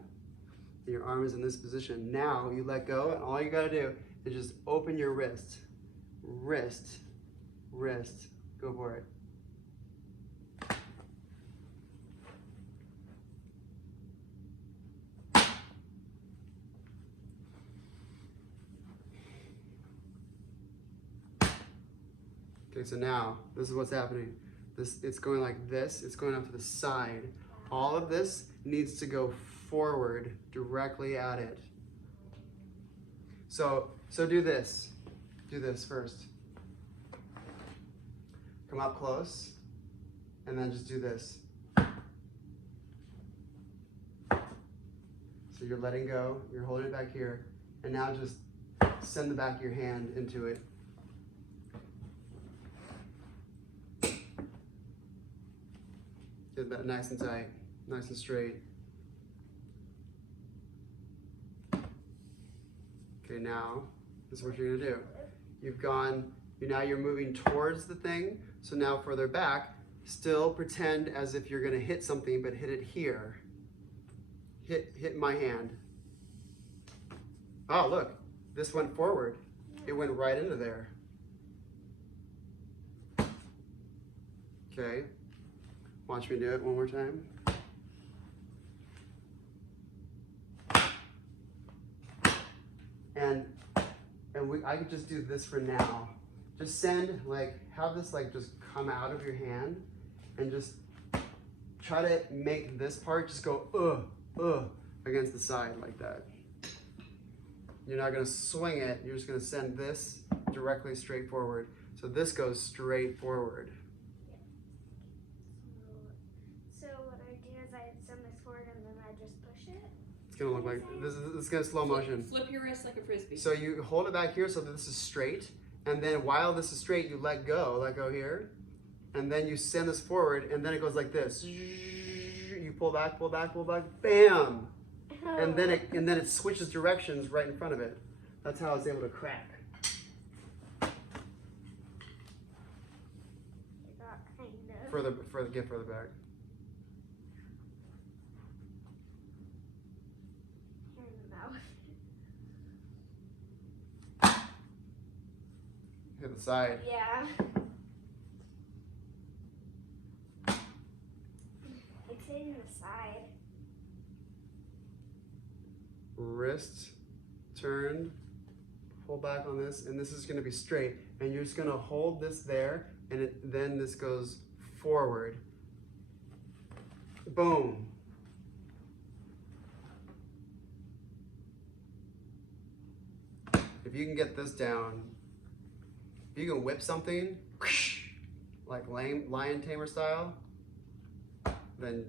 And your arm is in this position. Now you let go, and all you gotta do is just open your wrist. Wrist. Go for it. Okay, so now this is what's happening. It's going like this. It's going up to the side. All of this needs to go forward directly at it. So do this. Do this first. Come up close, and then just do this. So you're letting go, you're holding it back here, and now just send the back of your hand into it. Get that nice and tight, nice and straight. Okay, now, this is what you're gonna do. Now you're moving towards the thing, so now further back, still pretend as if you're gonna hit something, but hit it here. Hit my hand. Oh, look, this went forward. It went right into there. Okay, watch me do it one more time. I could just do this for now. Just have this just come out of your hand, and just try to make this part just go against the side like that. You're not gonna swing it, you're just gonna send this directly straight forward. So this goes straight forward. So what I do is I send this forward and then I just push it. It's gonna look like this is gonna slow motion. Flip your wrist like a frisbee. So you hold it back here so that this is straight, and then while this is straight, you let go here, and then you send this forward, and then it goes like this. You pull back, bam! And then it switches directions right in front of it. That's how it's able to crack. Get further back. Here in the mouth. the side. Yeah. It's hitting the side. Wrist turned, pull back on this, and this is gonna be straight. And you're just gonna hold this there, and then this goes forward. Boom. If you can get this down, if you can whip something, like lion tamer style, then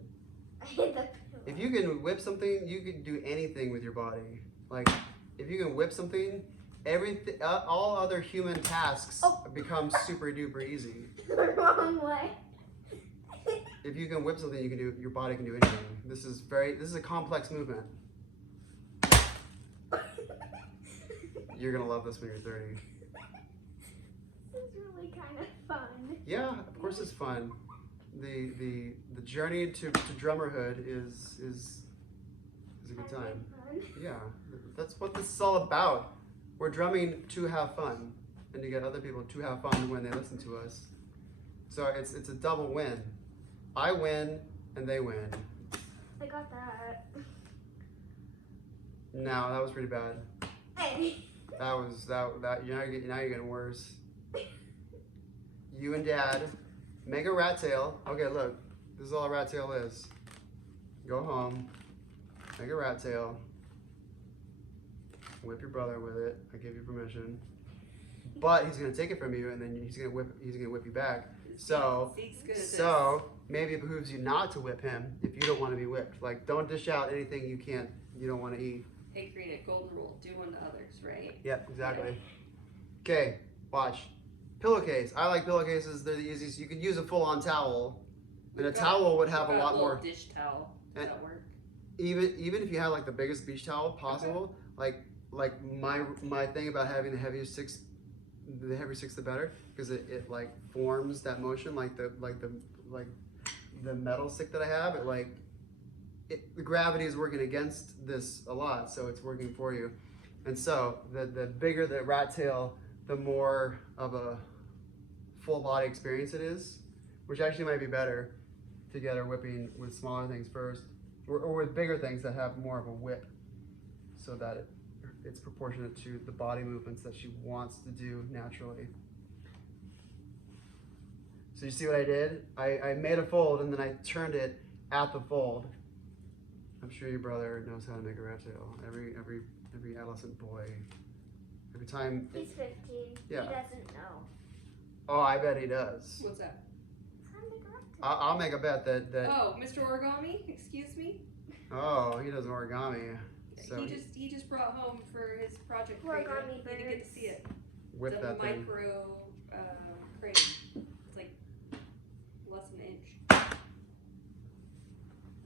I hit the pillow. if you can whip something, you can do anything with your body. Like, if you can whip something, everything, all other human tasks become super duper easy. The wrong way. If you can whip something, you can do. Your body can do anything. This is a complex movement. You're gonna love this when you're 30. This is really kind of fun. Yeah, of course it's fun. The journey to drummerhood is a good time. Fun. Yeah, that's what this is all about. We're drumming to have fun and to get other people to have fun when they listen to us. So it's a double win. I win and they win. I got that. No, that was pretty bad. Hey. That was that. Now you're getting worse. You and Dad make a rat tail. Okay, look, this is all a rat tail is. Go home, make a rat tail. Whip your brother with it. I give you permission. But he's gonna take it from you, and then he's gonna whip you back. So maybe it behooves you not to whip him if you don't want to be whipped. Like, don't dish out anything you don't want to eat. Hey, Korina, golden rule: do unto others, right? Yeah, exactly. Okay, watch. Pillowcase. I like pillowcases. They're the easiest. You could use a full-on towel, and a towel would have a lot more. Dish towel. Does that work? Even if you had like the biggest beach towel possible, like my thing about having the heavier sticks, the better, because it like forms that motion like the metal stick that I have. The gravity is working against this a lot, so it's working for you. And so the bigger the rat tail, the more of a full body experience it is, which actually might be better to get her whipping with smaller things first, or with bigger things that have more of a whip, so that it's proportionate to the body movements that she wants to do naturally. So you see what I did? I made a fold and then I turned it at the fold. I'm sure your brother knows how to make a rat tail. Every adolescent boy. Every time. He's 15. Yeah. He doesn't know. Oh, I bet he does. What's that? How to make a rat tail. I'll make a bet that. Oh, Mr. Origami, excuse me. Oh, he does origami. So he just brought home for his project. Origami You didn't get to see it. whip It's a that thing. micro crate. It's like less than an inch.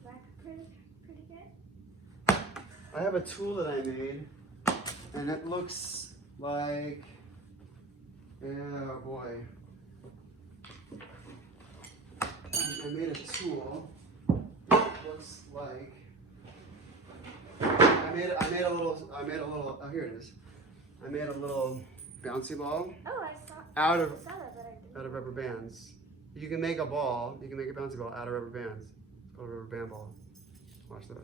That's pretty good. I have a tool that I made, and it looks like. Oh boy. I made a tool. It looks like. I made a little. Oh, here it is. I made a little bouncy ball Oh, I saw out of that, but I didn't. rubber bands. You can make a ball. You can make a bouncy ball out of rubber bands. It's called a rubber band ball. Watch this.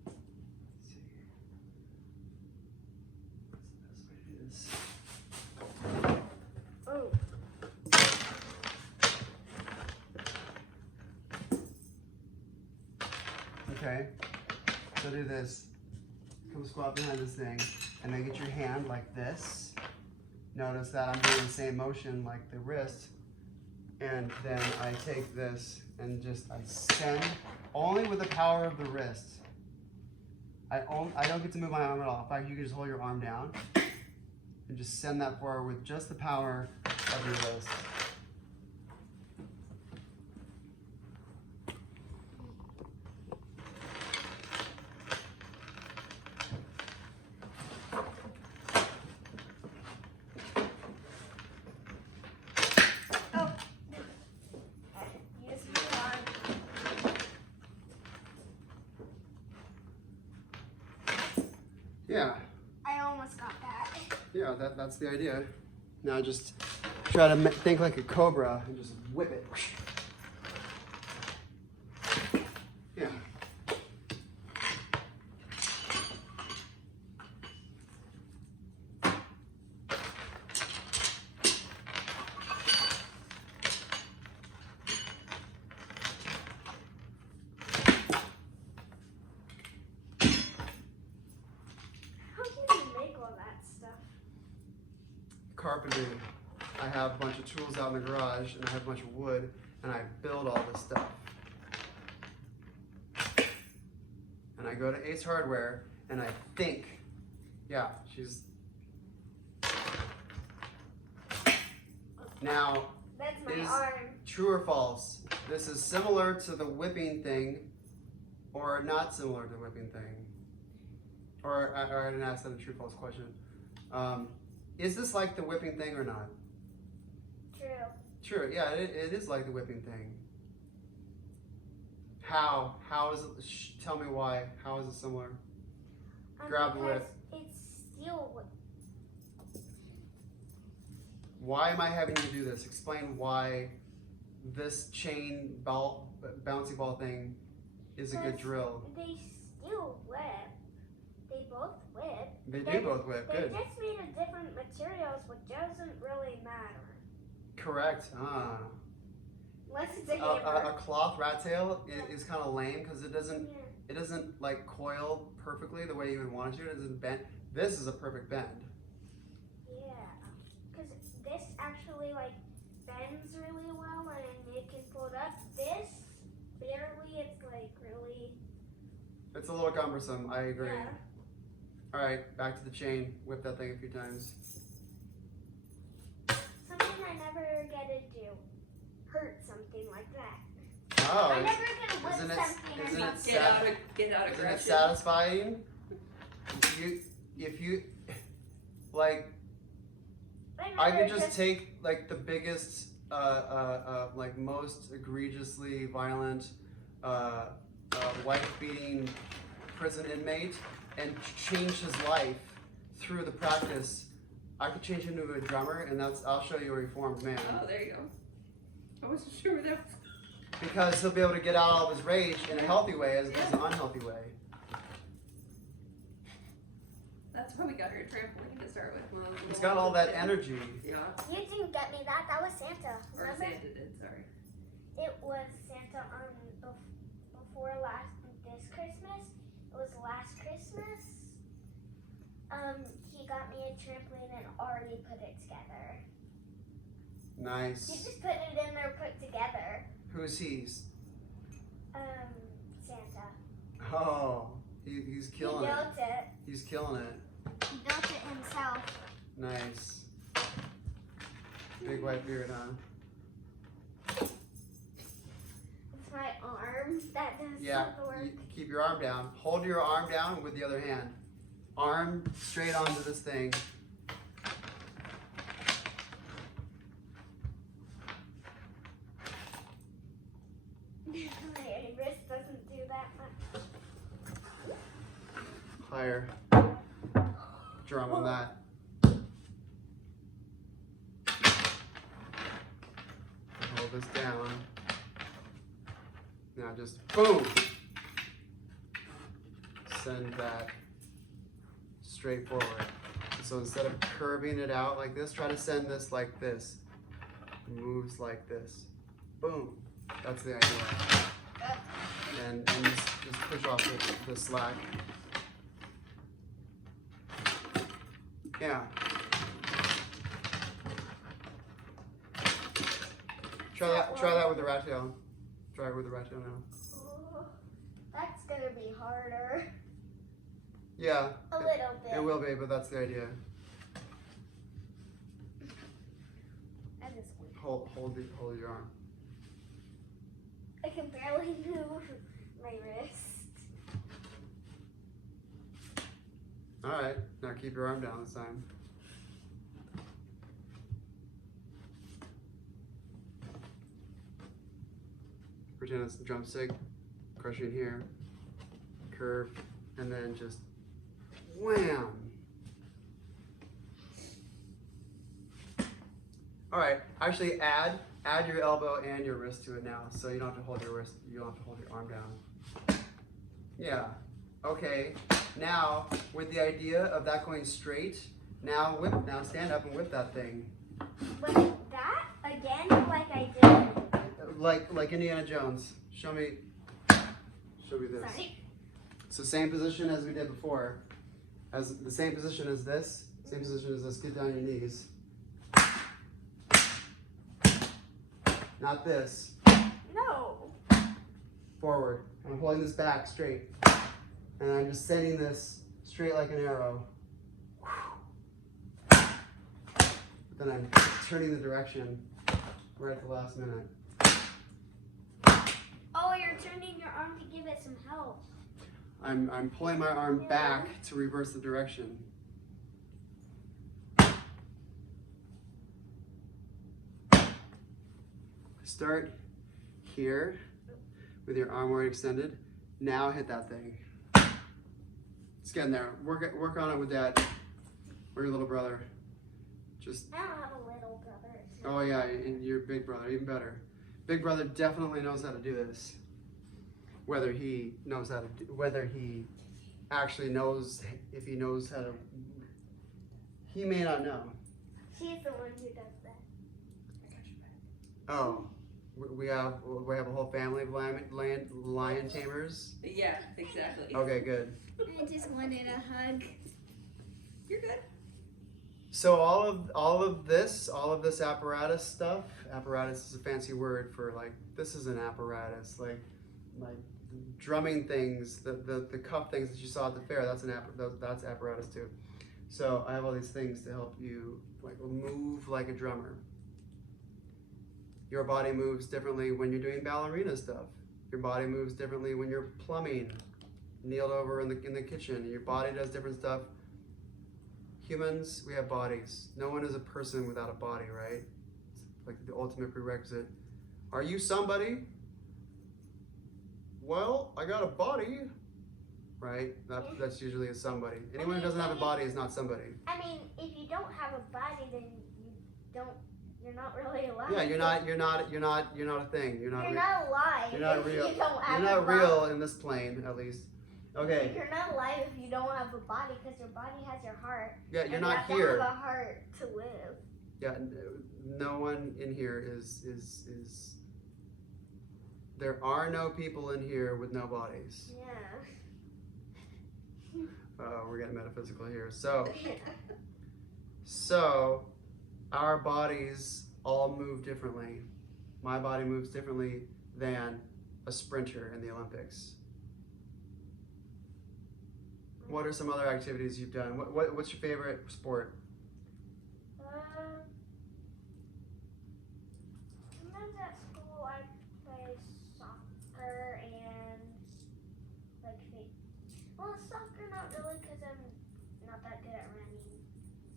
Let's see. What's the best way to do this? Oh. Okay, so do this. Come squat behind this thing, and then get your hand like this. Notice that I'm doing the same motion like the wrist, and then I take this and I send only with the power of the wrist. I don't get to move my arm at all. In fact, you can just hold your arm down and just send that forward with just the power of your wrist. Yeah, that's the idea. Now just try to think like a cobra and just whip it. Yeah. How can you make all that stuff? Carpentry. I have a bunch of tools out in the garage and I have a bunch of wood and I build all this stuff. And I go to Ace Hardware and I think, yeah, she's. Now, That's my is arm. true or false? This is similar to the whipping thing or not similar to the whipping thing? Or I didn't ask that a true false question. Is this like the whipping thing or not? True. True, yeah, it is like the whipping thing. How? How is it? Tell me why. How is it similar? Grab the whip. Because it's steel whip. Why am I having you do this? Explain why this chain ball, bouncy ball thing is a good Because drill. They still whip. They both whip. They They're- do both whip, They're good. just made of different materials, which doesn't really matter. Correct. Ah. Unless it's a hammer. A cloth rat tail is kind of lame because it doesn't Yeah. like coil perfectly the way you would want it to. It doesn't bend. This is a perfect bend. Yeah. Because this actually like bends really well and it can fold up. This barely. It's like really. It's a little cumbersome. I agree. Yeah. All right, back to the chain. Whip that thing a few times. Something I never get to do. Hurt something like that. Oh, I'm never gonna whip isn't it- something isn't or it something. Get out isn't it aggression. satisfying? If you like, I could just take like the biggest, like most egregiously violent, wife-beating prison inmate and change his life through the practice. I could change him to a drummer, and I'll show you a reformed man. Oh, there you go. I wasn't sure that was. Because he'll be able to get out all of his rage in a healthy way as an unhealthy way. That's why we got her a trampoline to start with. He's got all that energy. Yeah. You didn't get me that. That was Santa. Or Remember? Santa did, sorry. It was Santa on before this Christmas. It was last Christmas. He got me a trampoline and already put it together. He Nice. just put it in there, put together. Who's he? Santa. Oh, he's killing He it. built it. He's killing it. He built it himself. Nice. Big white beard, huh? It's my arm that does Yeah. the work. Keep your arm down. Hold your arm down with the other hand. Arm straight onto this thing. My wrist doesn't do that much. Higher. Drum on that. Hold this down. Now just boom. Send that straight forward. So instead of curving it out like this, try to send this like this. It moves like this. Boom. That's the idea. And just push off the slack. Yeah. Try that with the rat tail. Try it with the rat tail now. Oh, that's gonna be harder. Yeah. A little bit. It will be, but that's the idea. I just went. Hold your arm. I can barely move my wrist. All right. Now keep your arm down this time. Pretend it's the drumstick. Crushing here. Curve, and then just wham. All right, actually add your elbow and your wrist to it now, so you don't have to hold your wrist, you don't have to hold your arm down. Yeah, okay. Now, with the idea of that going straight, now stand up and whip that thing. Like that? Again, like I did? Like Indiana Jones. Show me this. Sorry. So same position as we did before. As the same position as this, same position as this, get down your knees. Not this. No. Forward. I'm holding this back straight. And I'm just sending this straight like an arrow. But then I'm turning the direction right at the last minute. Oh, you're turning your arm to give it some help. I'm pulling my arm back to reverse the direction. Start here with your arm wide extended. Now hit that thing. It's getting there. Work on it with Dad or your little brother. Just. I don't have a little brother. Oh yeah, and your big brother, even better. Big brother definitely knows how to do this. Whether he knows how to, whether he actually knows, if he knows how to, he may not know. She's the one who does that. Oh, we have a whole family of lion tamers. Yeah, exactly. Okay, good. I just wanted a hug. You're good. So all of this apparatus stuff. Apparatus is a fancy word for like this is an apparatus like drumming things, the cup things that you saw at the fair. That's apparatus too. So I have all these things to help you like move like a drummer. Your body moves differently when you're doing ballerina stuff. Your body moves differently when you're plumbing, kneeled over in the kitchen. Your body does different stuff. Humans, we have bodies. No one is a person without a body, right? It's like the ultimate prerequisite. Are you somebody? Well, I got a body, right? That's usually a somebody. Anyone who doesn't have a body is not somebody. I mean, if you don't have a body, then you're not really alive. Yeah, you're not a thing. You're not alive. You're not if real. You don't have You're a not body. real in this plane, at least. Okay. You're not alive if you don't have a body, because your body has your heart. Yeah, you're and not you here. have to have a heart to live. Yeah, no one in here is. There are no people in here with no bodies. Yeah. We're getting metaphysical here. So, our bodies all move differently. My body moves differently than a sprinter in the Olympics. What are some other activities you've done? What's your favorite sport? Sometimes at school I play soccer and soccer not really, because I'm not that good at running,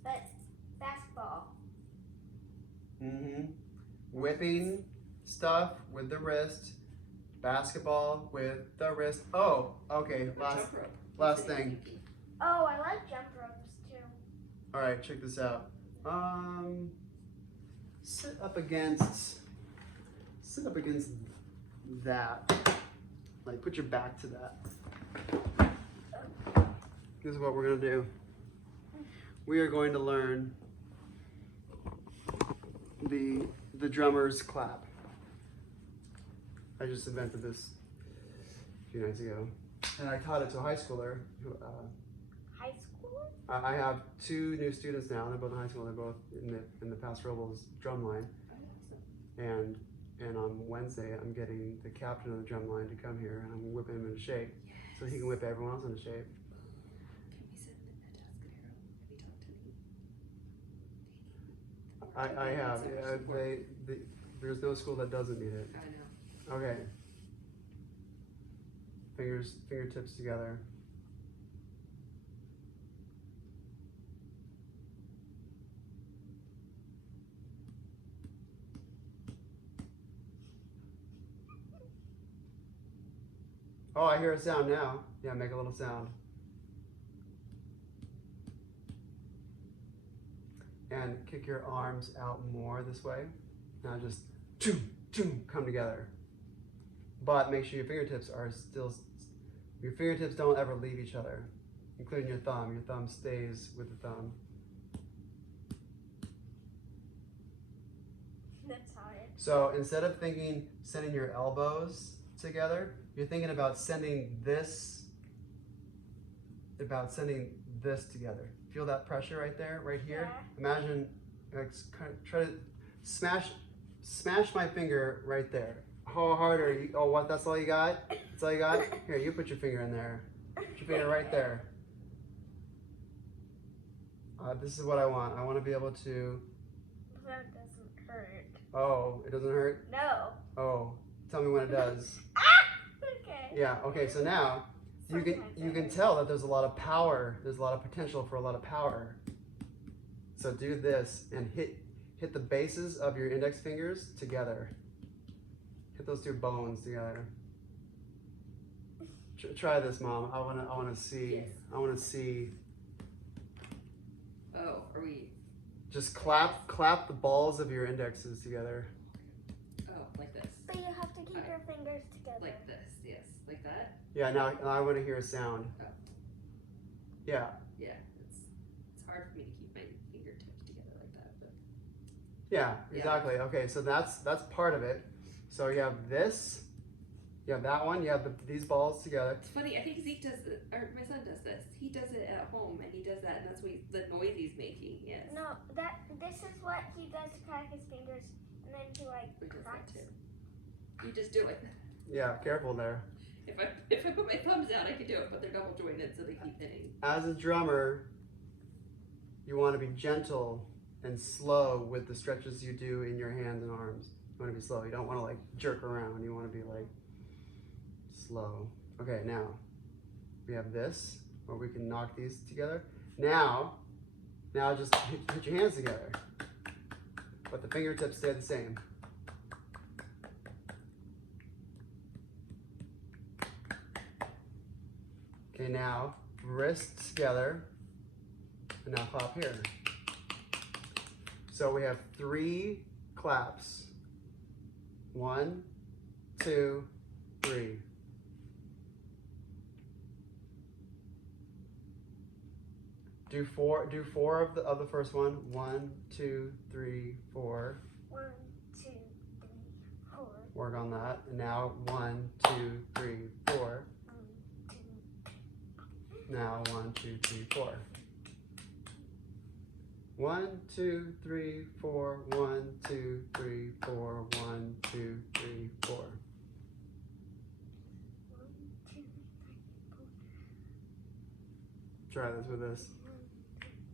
but basketball. Mm-hmm. Whipping stuff with the wrist, basketball with the wrist. Oh, okay. Last thing. Oh, I like jump ropes too. All right, check this out. Sit up against that. Like, put your back to that. This is what we're gonna do. We are going to learn the drummer's clap. I just invented this a few nights ago, and I taught it to a high schooler. High school? I have 2 new students now. They're both in high school. They're both in the Pastoral Rebels drum line, and on Wednesday I'm getting the captain of the drum line to come here, and I'm whipping him into shape, so he can whip everyone else into shape. Can we sit in the desk at Arrow? Have you talked to me? I have. There's no school that doesn't need it. I know. Okay. Fingertips together. Oh, I hear a sound now. Yeah, make a little sound. and kick your arms out more this way. Now just come together. But make sure your fingertips are still, your fingertips don't ever leave each other, including your thumb. Your thumb stays with the thumb. That's hard. So instead of sending your elbows together, you're thinking about sending this together. Feel that pressure right there, right here? Yeah. Imagine, try to smash my finger right there. How hard are you? Oh, what? That's all you got? That's all you got? Here, you put your finger in there. Put your finger right there. This is what I want. I want to be able to. That doesn't hurt. Oh, it doesn't hurt? No. Oh, tell me when it does. Okay. Yeah. Okay. So now you can tell that there's a lot of power. There's a lot of potential for a lot of power. So do this and hit the bases of your index fingers together. Hit those two bones together. Try this, Mom. I wanna see. Yes. I wanna see. Oh, are we? Just clap the balls of your indexes together. Oh, like this. But you have to keep your fingers together. Like this, yes. Like that? Yeah. Now I want to hear a sound. Oh. Yeah. Yeah, it's hard for me to keep my fingertips together like that, but Yeah. Exactly. Okay. So that's part of it. So you have this. You have that one. You have these balls together. it's funny. I think Zeke does it, or my son does this. He does it at home, and he does that, and that's what the noise he's making. Yes. No, this is what he does to crack his fingers, and then he He does that cracks. too. You just do it. Yeah. Careful there. If I put my thumbs down, I can do it, but they're double jointed, so they keep hitting. As a drummer, you want to be gentle and slow with the stretches you do in your hands and arms. You want to be slow. You don't want to like jerk around. You want to be like slow. Okay, now we have this where we can knock these together. Now just hit your hands together, but the fingertips stay the same. Okay, now wrists together, and now clap here. So we have 3 claps. 1, 2, 3. Do four of the first one. 1, 2, 3, 4. 1, 2, 3, 4. Work on that. And now 1, 2, 3, 4. 1, 2. Now 1, 2, 3, 4. 1, 2, 3, 4. 1, 2, 3, 4. 1, 2, 3, 4. 1, 2, 3, 4. Try this with this.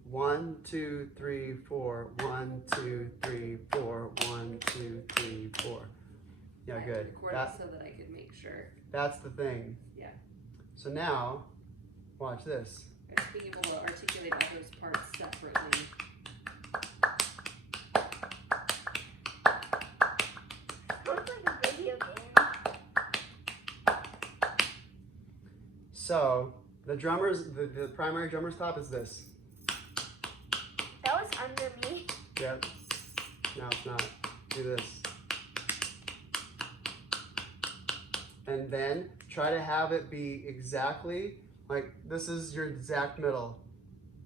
1, 2, 3, 4. 1, 2, 3, 4. 1, 2, 3, 4. Yeah, I good. recorded so that I could make sure. That's the thing. Yeah. So now, watch this. Being able to articulate all those parts separately. Looks like a video game. So the primary drummer's clap is this. That was under me. Yep. No, it's not. Do this. And then try to have it be exactly like this is your exact middle.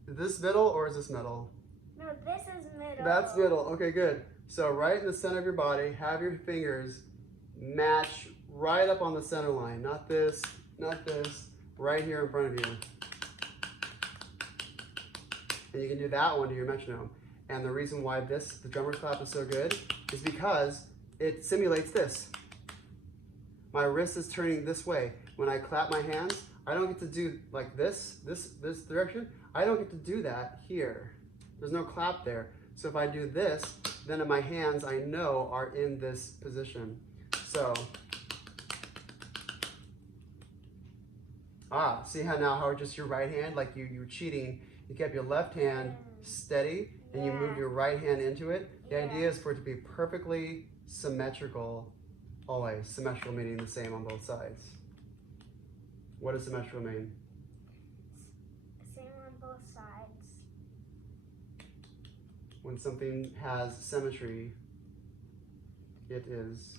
Is this middle or is this middle? No, this is middle. That's middle. Okay, good. So right in the center of your body, have your fingers match right up on the center line. Not this, right here in front of you. And you can do that one to your metronome. And the reason why the drummer's clap is so good is because it simulates this. My wrist is turning this way. When I clap my hands, I don't get to do like this direction. I don't get to do that here. There's no clap there. So if I do this, then my hands I know are in this position. So, see how just your right hand, like you were cheating, you kept your left hand steady and you moved your right hand into it. The idea is for it to be perfectly symmetrical always. Symmetrical meaning the same on both sides. What does symmetrical mean? Same on both sides. When something has symmetry, it is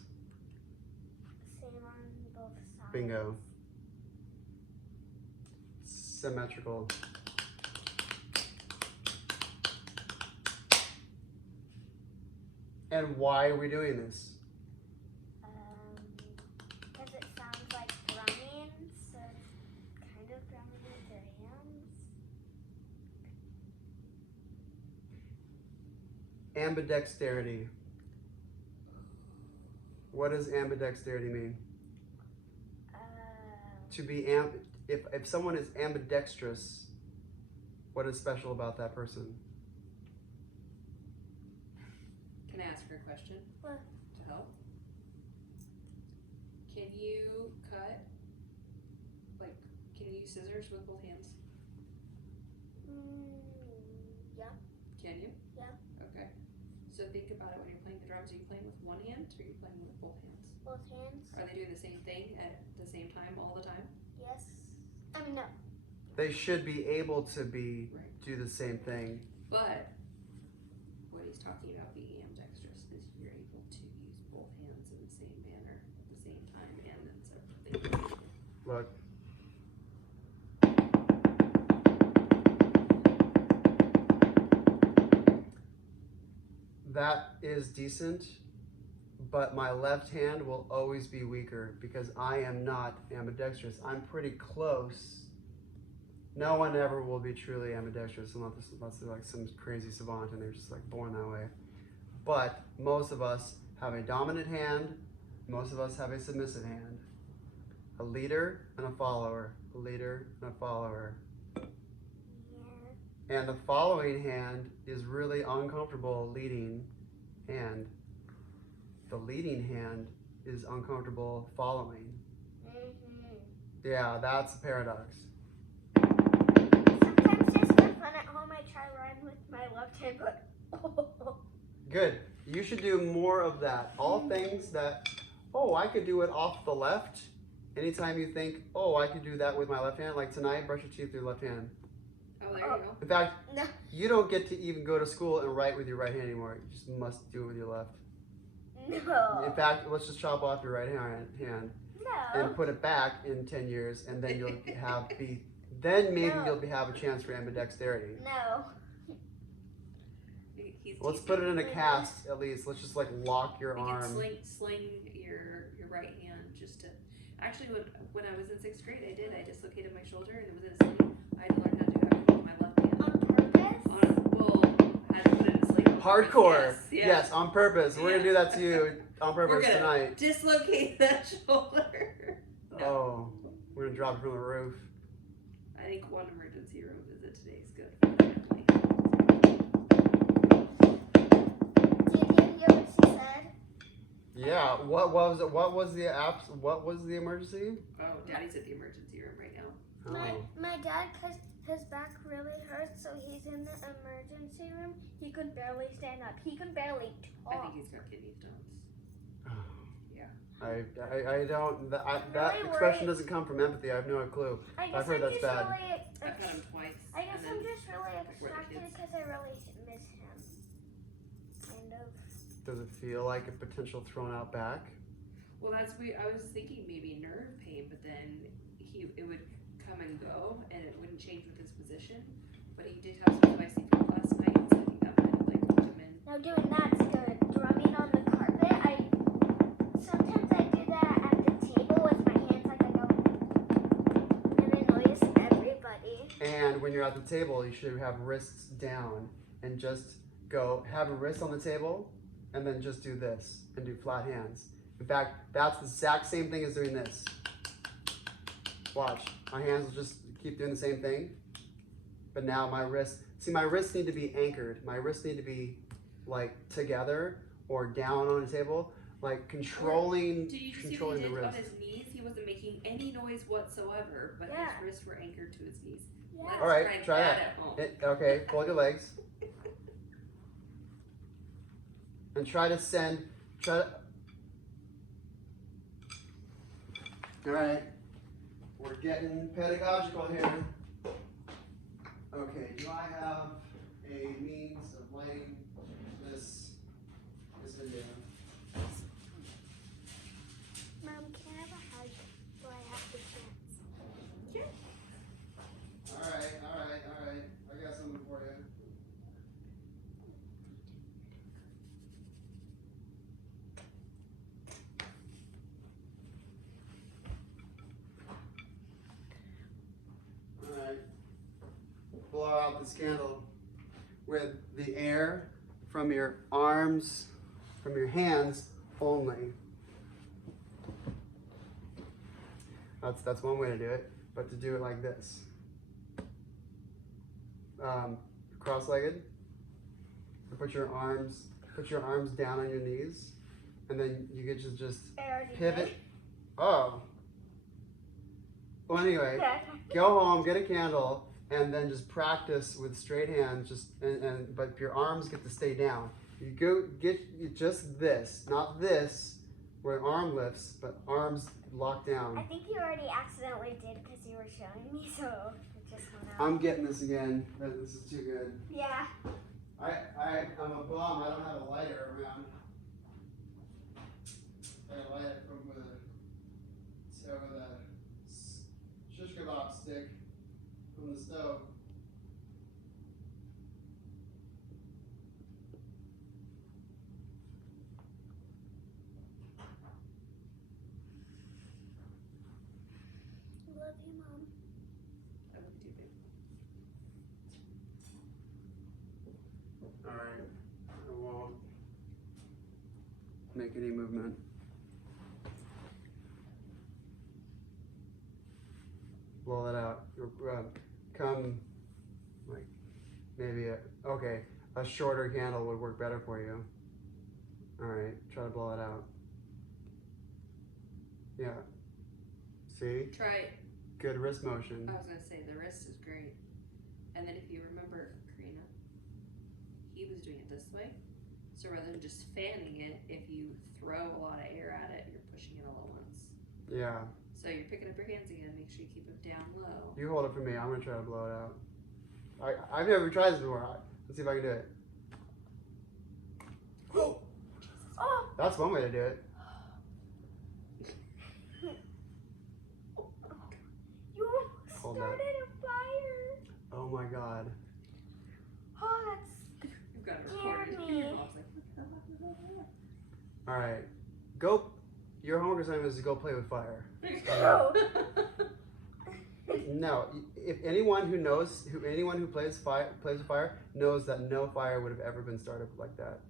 Same on both sides. bingo. Symmetrical. And why are we doing this? Because it sounds like drumming, so kind of drumming with your hands. Ambidexterity. What does ambidexterity mean? To be if someone is ambidextrous, what is special about that person? Can I ask her a question? What? To help? Can you cut, like, can you use scissors with both hands? Yeah. Can you? Yeah. Okay. So think about it when you're playing the drums. Are you playing with one hand or are you playing with both hands? Both hands. Are they doing the same thing at the same time all the time? Yes. I mean, no. They should be able to be Right. do the same thing. But what he's talking about being ambidextrous is you're able to use both hands in the same manner at the same time and then separately. Look. That is decent, but my left hand will always be weaker because I am not ambidextrous. I'm pretty close. No one ever will be truly ambidextrous unless they're like some crazy savant and they're just like born that way. But most of us have a dominant hand, most of us have a submissive hand. A leader and a follower, a leader and a follower. Yeah. And the following hand is really uncomfortable leading, and the leading hand is uncomfortable following. Yeah, that's a paradox. Sometimes just for fun at home, I try rhyme with my left hand, but Good. You should do more of that. All things that, oh, I could do it off the left. Anytime you think, oh, I could do that with my left hand, like tonight, brush your teeth with your left hand. Oh, there you go. In fact, no. you don't get to even go to school and write with your right hand anymore. You just must do it with your left. No. In fact, let's just chop off your right hand No. and put it back in 10 years, and then you'll then maybe No. you'll have a chance for ambidexterity. No. He's Let's teaching put it in a you. cast at least. Let's just like lock your You can arm. sling your right hand just to. Actually, when I was in 6th grade, I dislocated my shoulder and it was in a sling. I had to learn how to do it with my left hand. On purpose? Well, I had to put it in a sling. on purpose. Hardcore. Yes, Yes, on purpose. We're gonna do that to you on We're purpose gonna tonight. dislocate that shoulder. No. Oh, we're gonna drop it from the roof. I think one emergency room visit today is good for the family. Did you hear what she said? Yeah. What was it? What was the emergency? Oh, Daddy's at the emergency room right now. Oh. My dad, because his back really hurts, so he's in the emergency room. He could barely stand up. He could barely I talk. think he's got kidney stones. Yeah. I don't. That really expression worried. doesn't come from empathy. I have no clue. I guess I've heard I'm that's just bad. really. I've had him twice. I guess and I'm then- just really like, we're the excited kids. because I really miss him. Kind of. Does it feel like a potential thrown out back? Well, that's weird. I was thinking maybe nerve pain, but then it would come and go, and it wouldn't change with his position. But he did have some spicy food last night, so I think that might have like hooked him in. Now doing that's good. Drumming on the carpet. Sometimes I do that at the table with my hands like I go, and it annoys everybody. And when you're at the table, you should have wrists down and just go have a wrist on the table, and then just do this and do flat hands. In fact, that's the exact same thing as doing this. Watch, my hands will just keep doing the same thing, but now my wrists need to be anchored. My wrists need to be like together or down on the table, like controlling Did you see what controlling he the did on wrist. his knees? He wasn't making any noise whatsoever, but Yeah. his wrists were anchored to his knees. Yeah. Let's All right, try that. at home. Okay, fold your legs. And try to. All right, we're getting pedagogical here. Okay, do I have a means of lighting off this candle with the air from your arms, from your hands only. That's one way to do it, but to do it like this. Cross-legged. Put your arms down on your knees, and then you get to just pivot. Oh. Well, anyway, go home, get a candle, and then just practice with straight hands. But your arms get to stay down. You just this, not this, where arm lifts, but arms locked down. I think you already accidentally did because you were showing me, so it just went out. I'm getting this again. This is too good. Yeah. I'm a bum. I don't have a lighter around. I light it with a shish kebab stick from the stove. Love you, Mom. I love you, babe. All right. I won't make any movement. Blow that out. Come, like, maybe a shorter candle would work better for you. All right, try to blow it out. Yeah. See? Try it. Good wrist motion. I was gonna say the wrist is great. And then if you remember Korina, he was doing it this way. So rather than just fanning it, if you throw a lot of air at it, you're pushing it all at once. Yeah. So you're picking up your hands again, make sure you keep them down low. You hold it for me. I'm gonna try to blow it out. I've never tried this before. Let's see if I can do it. Oh! That's one way to do it. You Hold that. started a fire. Oh my god. Oh, that's You've got it scared recorded. me. Your mom's like, All right. Go. Your homework assignment is to go play with fire. No. No. If anyone who plays with fire knows that no fire would have ever been started like that.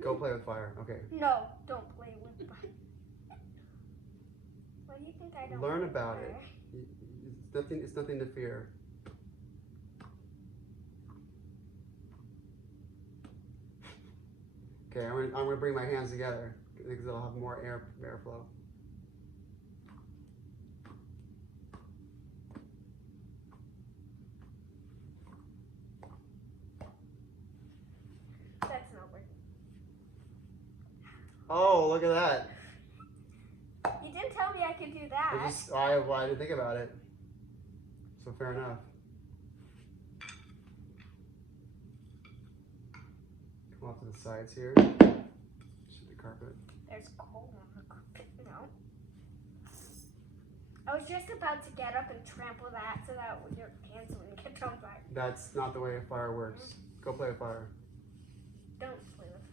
Go play with fire. Okay. No, don't play with fire. Why do you think I don't Learn play with about fire? it. It's nothing to fear. Okay, I'm gonna bring my hands together because it'll have more airflow. That's not working. Oh, look at that! You didn't tell me I could do that. I didn't think about it. So fair enough. Come off to the sides here. Shoot the carpet. There's coal on the carpet. No. I was just about to get up and trample that so that your hands wouldn't get on fire. That's not the way a fire works. Go play with fire. Don't play with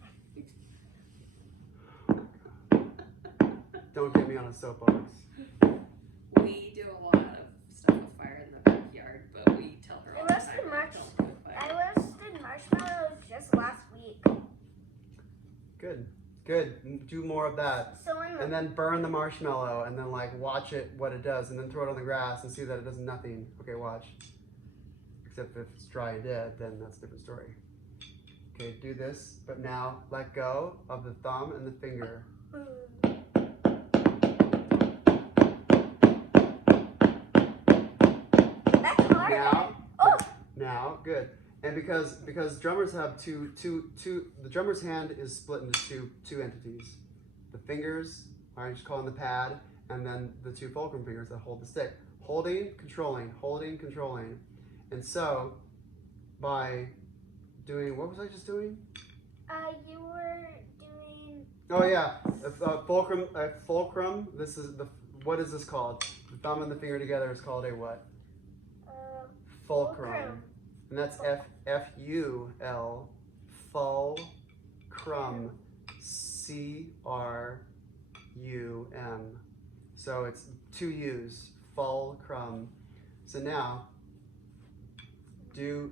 fire. Don't get me on a soapbox. we do a lot of stuff with fire in the backyard, but we tell her all the time, don't do with fire. I roasted marshmallows just last week. Good. Good. Do more of that. So in the And then burn the marshmallow and then like watch it what it does and then throw it on the grass and see that it does nothing. Okay, watch. Except if it's dry and dead, then that's a different story. Okay, do this, but now let go of the thumb and the finger. That's hard. Now, good. And because drummers have the drummer's hand is split into two entities. The fingers, I just call them the pad, and then the two fulcrum fingers that hold the stick. Holding, controlling. And so, by doing, what was I just doing? You were doing. Oh yeah, fulcrum. This is what is this called? The thumb and the finger together is called a what? Fulcrum. And that's F-U-L, fulcrum, C-R-U-M. So it's two U's, fulcrum. So now, do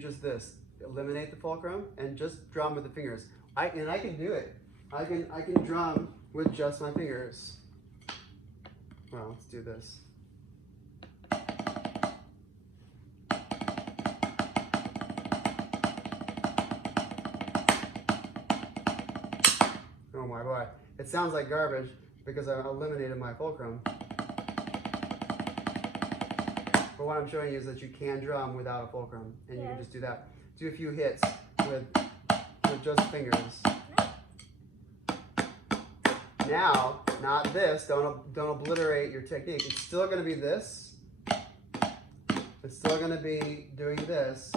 just this. Eliminate the fulcrum and just drum with the fingers. I can do it. I can drum with just my fingers. Well, let's do this. Oh my boy. It sounds like garbage because I eliminated my fulcrum. But what I'm showing you is that you can drum without a fulcrum, and you can just do that. Do a few hits with just fingers. Now, not this. Don't obliterate your technique. It's still going to be this. It's still going to be doing this.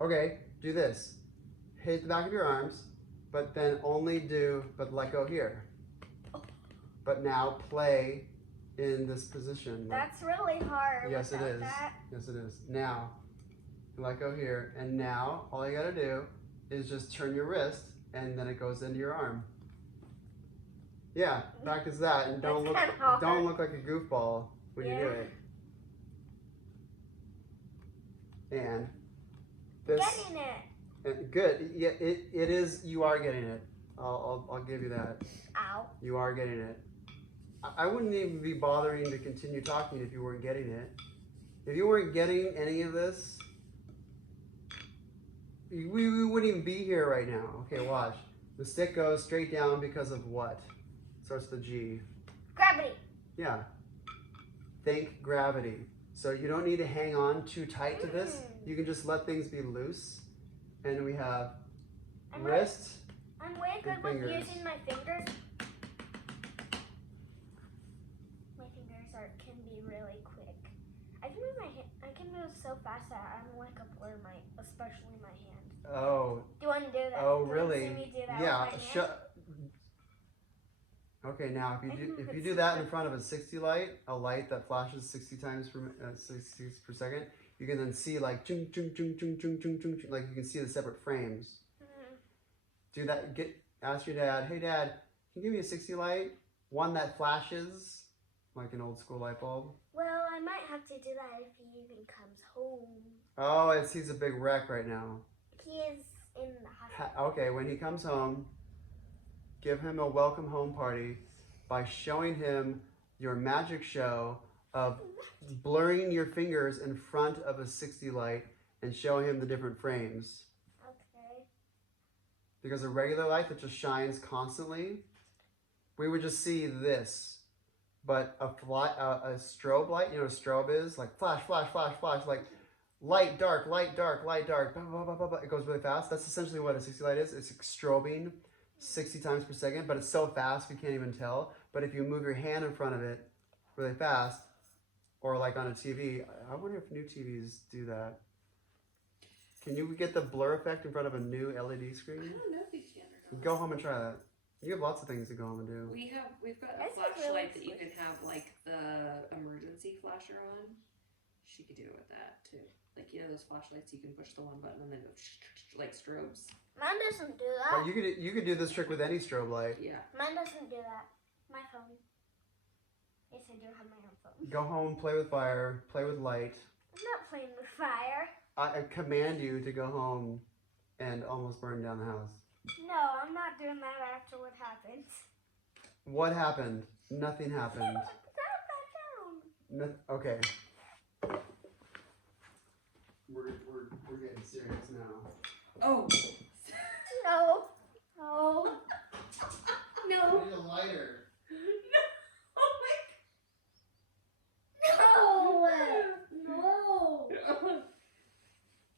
Okay, do this. Hit the back of your arms, but then but let go here. But now play in this position. That's really hard. Yes, it is. Yes, it is. Now, let go here, and now all you gotta do is just turn your wrist, and then it goes into your arm. Yeah, practice that, and don't look like a goofball when you do it. And this. Getting it. Good. Yeah, it is. You are getting it. I'll give you that. Ow. You are getting it. I wouldn't even be bothering to continue talking if you weren't getting it. If you weren't getting any of this, we wouldn't even be here right now. Okay, watch. The stick goes straight down because of what? Starts with the G. Gravity. Yeah. Think gravity. So you don't need to hang on too tight to this. You can just let things be loose. And we have wrist. I'm way good with using my fingers. My fingers can be really quick. I can move I can move so fast that I'm like a blur, especially my hand. Oh. Do you want to do that? Oh, Do you really? want to see me do that Yeah. with my hand? Okay, now if you do that in front of a 60 light, a light that flashes 60 times per second, you can then see like chung chung chung chung chung chung chung, like you can see the separate frames. Do that. Ask your dad. Hey, Dad, can you give me a 60 light? One that flashes like an old school light bulb. Well, I might have to do that if he even comes home. Oh, he's a big wreck right now. He is in the hospital. Okay, when he comes home, give him a welcome home party by showing him your magic show of blurring your fingers in front of a 60 light and show him the different frames. Okay. Because a regular light that just shines constantly, we would just see this. But a strobe light, you know what a strobe is? Like flash, flash, flash, flash, like light, dark, light, dark, light, dark, blah, blah, blah, blah, blah. It goes really fast. That's essentially what a 60 light is. It's strobing 60 times per second, but it's so fast we can't even tell. But if you move your hand in front of it really fast, or like on a TV, I wonder if new TVs do that. Can you get the blur effect in front of a new LED screen? I don't know if you can or not. Go home and try that. You have lots of things to go home and do. We've got a That's flashlight really that you can have like the emergency flasher on. She could do it with that too. Like, you know those flashlights you can push the one button and then go like strobes. Mine doesn't do that. Well, you could do this trick with any strobe light. Yeah. Mine doesn't do that. My phone. Yes, I do have my own phone. Go home, play with fire, play with light. I'm not playing with fire. I command you to go home and almost burn down the house. No, I'm not doing that after what happens. What happened? Nothing happened. Put that down. Okay. We're getting serious now. Oh. No. No. I No. need a lighter. Oh No. No.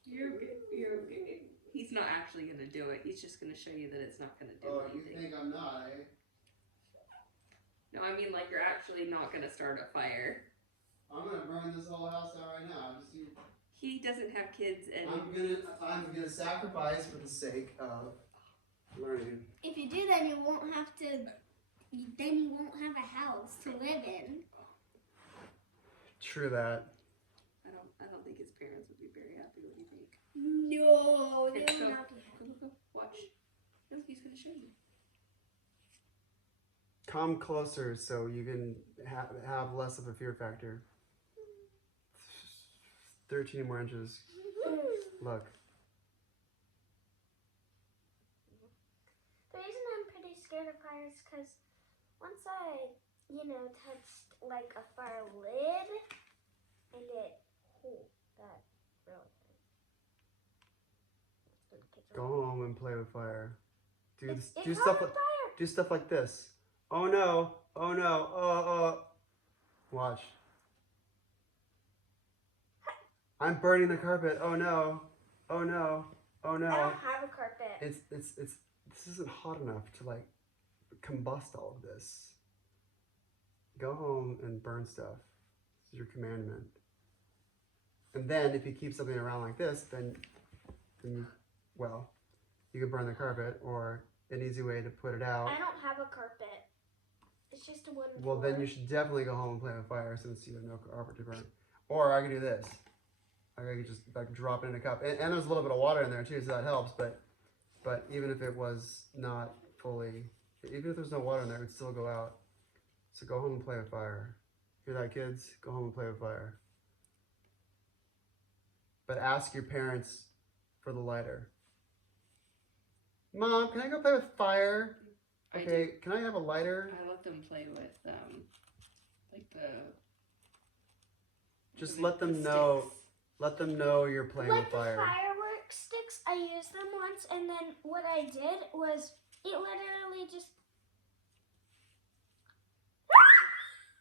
You're okay. You're okay. He's not actually gonna do it. He's just gonna show you that it's not gonna do Oh, what you think I'm not, eh? No, I mean like you're actually not gonna start a fire. I'm gonna burn this whole house down right now. He doesn't have kids and I'm gonna sacrifice for the sake of learning. If you do, then you won't have to. Then you won't have a house to live in. True that. I don't think his parents would be very happy. What do you think? No, they Here, will go. not be happy. Go. Watch. No, he's gonna show you. Come closer so you can have less of a fear factor. 13 more inches. Look. The reason I'm pretty scared of fire is because once I, touched like a fire lid and it, that really hurt. Go home and play with fire. It's Do on stuff fire. do stuff like this. Oh no! Oh no! Watch. I'm burning the carpet. Oh no! Oh no! Oh no! I don't have a carpet. This isn't hot enough to like combust all of this. Go home and burn stuff. This is your commandment. And then if you keep something around like this, then you can burn the carpet, or an easy way to put it out. I don't have a carpet. It's just a wooden Well, floor. then you should definitely go home and play with fire since you have no carpet to burn. Or I could do this. I could just like drop it in a cup, and there's a little bit of water in there too, so that helps. But even if it was not fully, even if there's no water in there, it would still go out. So go home and play with fire. Hear that, kids? Go home and play with fire. But ask your parents for the lighter. Mom, can I go play with fire? Okay, can I have a lighter? I let them play with like the. Just the let them sticks. know. Let them know you're playing Like with fire. the fireworks sticks, I used them once, and then what I did was it literally just.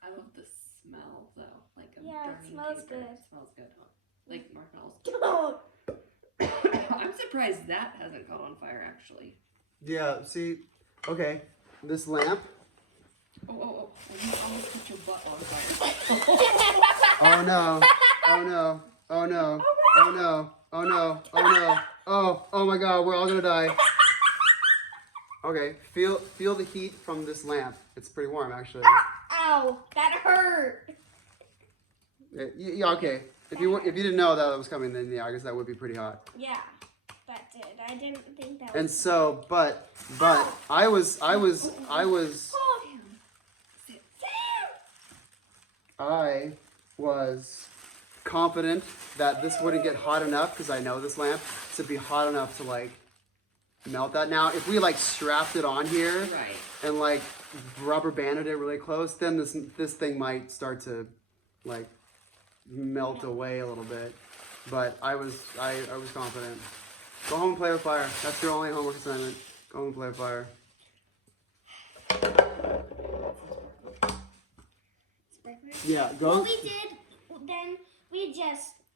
I love the smell though, like a Yeah, it burning smells paper. good. It smells good, huh? Like marshmallows. Oh, I'm surprised that hasn't caught on fire actually. Yeah, see, okay, this lamp. Oh! You almost put your butt on fire. Oh no, oh no, oh no, oh no, oh no, oh no, oh my god, we're all gonna die. Okay, feel the heat from this lamp. It's pretty warm actually. ow, that hurt. Yeah, okay. If you didn't know that was coming, then yeah, I guess that would be pretty hot. Yeah, that did. I didn't think that And was. so, but I was I was confident that this wouldn't get hot enough because I know this lamp to be hot enough to like melt that. Now, if we like strapped it on here Right. and like rubber banded it really close, then this thing might start to like melt away a little bit. But I was confident. Go home and play with fire. That's your only homework assignment. Go home and play with fire. Yeah, go. What we did, then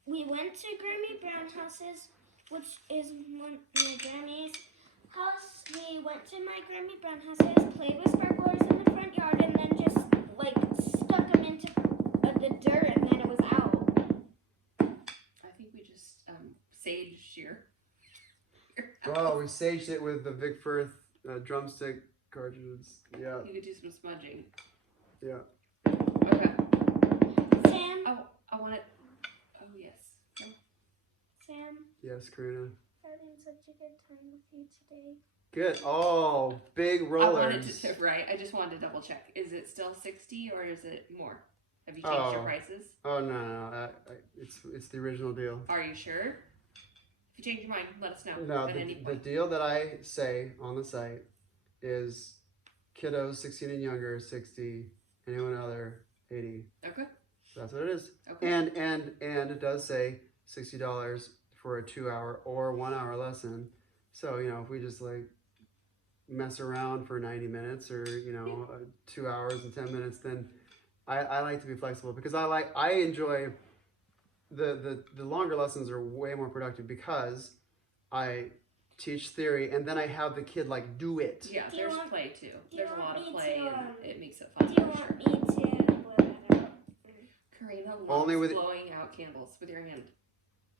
we went to Grammy Brown houses, which is my Grammy's house. We went to my Grammy Brown houses, played with sparklers in the front yard, and then just like stuck them into the dirt, and then it was out. I think we just saged your Oh, we saged it with the Vic Firth drumstick cartridges. Yeah, You could do some smudging. yeah. Okay. Sam, Oh, I want it. Oh yes. Sam, Yes, Korina. having such a good time with you today. Good. Oh, big I rollers. wanted to right. I just wanted to double check. Is it still 60 or is it more? Have you changed your Oh. prices? Oh no. It's the original deal. Are you sure? If you change your mind, let us know No, at any the point. deal that I say on the site is kiddos 16 and younger 60, anyone other 80. Okay. So that's what it is. Okay. And it does say $60 for a 2-hour or 1-hour lesson. So if we just like mess around for 90 minutes or 2 hours and 10 minutes, then I like to be flexible because I enjoy the longer lessons are way more productive because I teach theory and then I have the kid like do it. Yeah, Do you there's want- play too. do you There's a want lot of me play to, and it makes it fun. Do you for want sure. me to blow that up? Karina loves Only with- blowing out candles with your hand.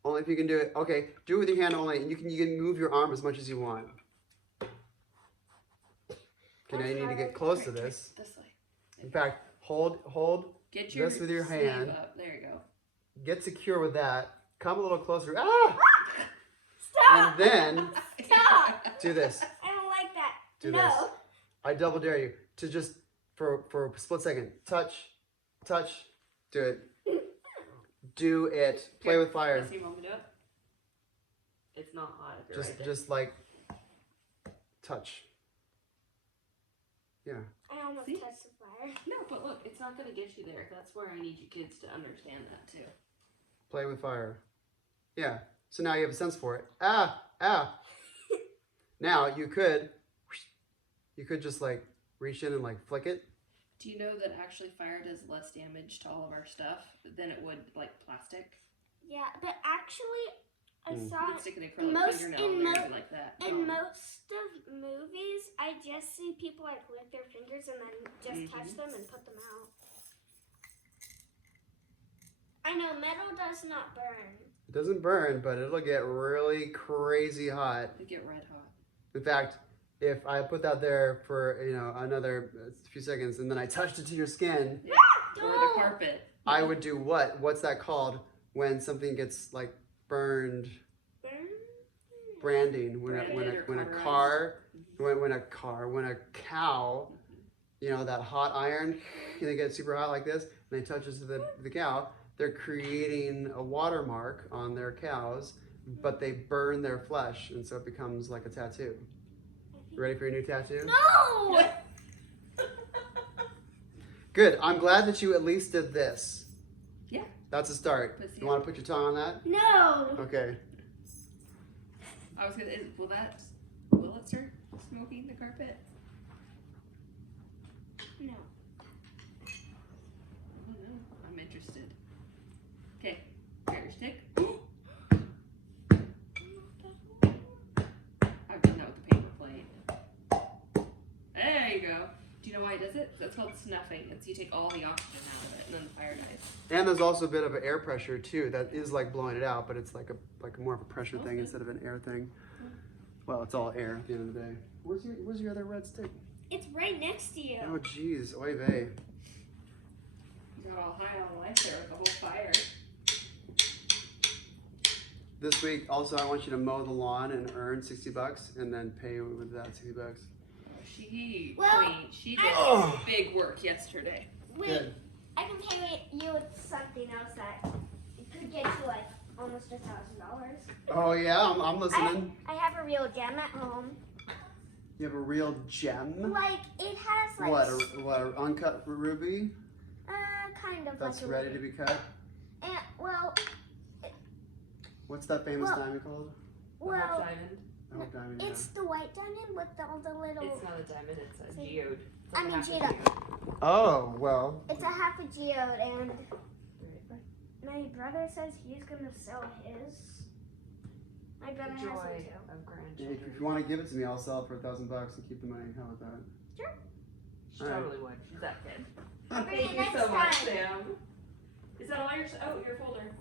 Only if you can do it. Okay, do it with your hand only, and you can move your arm as much as you want. Okay, now you need to get close to this. This way. In fact, hold. Get your This with your sleeve hand. up. There you go. Get secure with that. Come a little closer. Ah! Stop! And then Stop! do this. I don't like that. Do no. this. I double dare you to just for a split second touch. Do it. Do it. Play Here, with fire. wanna see Mom do it? It's not hot if you're right there. Just like touch. Yeah. I almost See? touched the fire. No, but look, it's not gonna get you there. That's where I need you kids to understand that too. Play with fire. Yeah. So now you have a sense for it. Ah. Now you could just like reach in and like flick it. Do you know that actually fire does less damage to all of our stuff than it would like plastic? Yeah, but actually, I saw You'd stick an acrylic most- fingernail in in there mo- and like that. in No. most of movies, I just see people like lick their fingers and then just touch them and put them out. I know metal does not burn. It doesn't burn, but it'll get really crazy hot. They get red hot. In fact, if I put that there for another few seconds and then I touched it to your skin, Or the Don't. carpet. I would do what? What's that called when something gets like burned? Burn? Branding. When Branded a or when a cauterized. car, when a cow, that hot iron, they get super hot like this, and they touch it to the cow. They're creating a watermark on their cows, but they burn their flesh, and so it becomes like a tattoo. You ready for your new tattoo? No! Good. I'm glad that you at least did this. Yeah. That's a start. Pussy. You want to put your tongue on that? No! Okay. I was gonna. Will it start smoking the carpet? No. I don't know. I'm interested. Okay. Grab your stick. I've done that with the paper plate. There you go. Do you know why it does it? That's called snuffing. It's you take all the oxygen out of it, and then the fire dies. And there's also a bit of an air pressure too. That is like blowing it out, but it's like more of a pressure thing Okay. instead of an air thing. Well, it's all air at the end of the day. Where's your other red stick? It's right next to you. Oh geez, oy vey. You got all high on life there with the whole fire. This week, also, I want you to mow the lawn and earn $60, and then pay with that $60. She did Oh. big work yesterday. Wait, Good. I can pay you with something else that could get you like almost $1,000. Oh yeah, I'm listening. I have a real gem at home. You have a real gem. Like it has like What? An uncut ruby kind of that's like a ready to be cut. And, well, What's that famous Well- diamond called? The Hope well, diamond. Oh, diamond. Yeah. it's the white diamond with all the little. It's not a diamond, it's a See? geode. It's I mean half a geode. Oh well. It's a half a geode, and Right. my brother says he's gonna sell his. My brother The has one joy too. of If grandchildren. you want to give it to me, I'll sell it for $1,000 and keep the money. How about that? She Alright. totally would. She's that kid. I'll bring Thank it you next so much, time. Sam. Is that all your? Oh, your folder.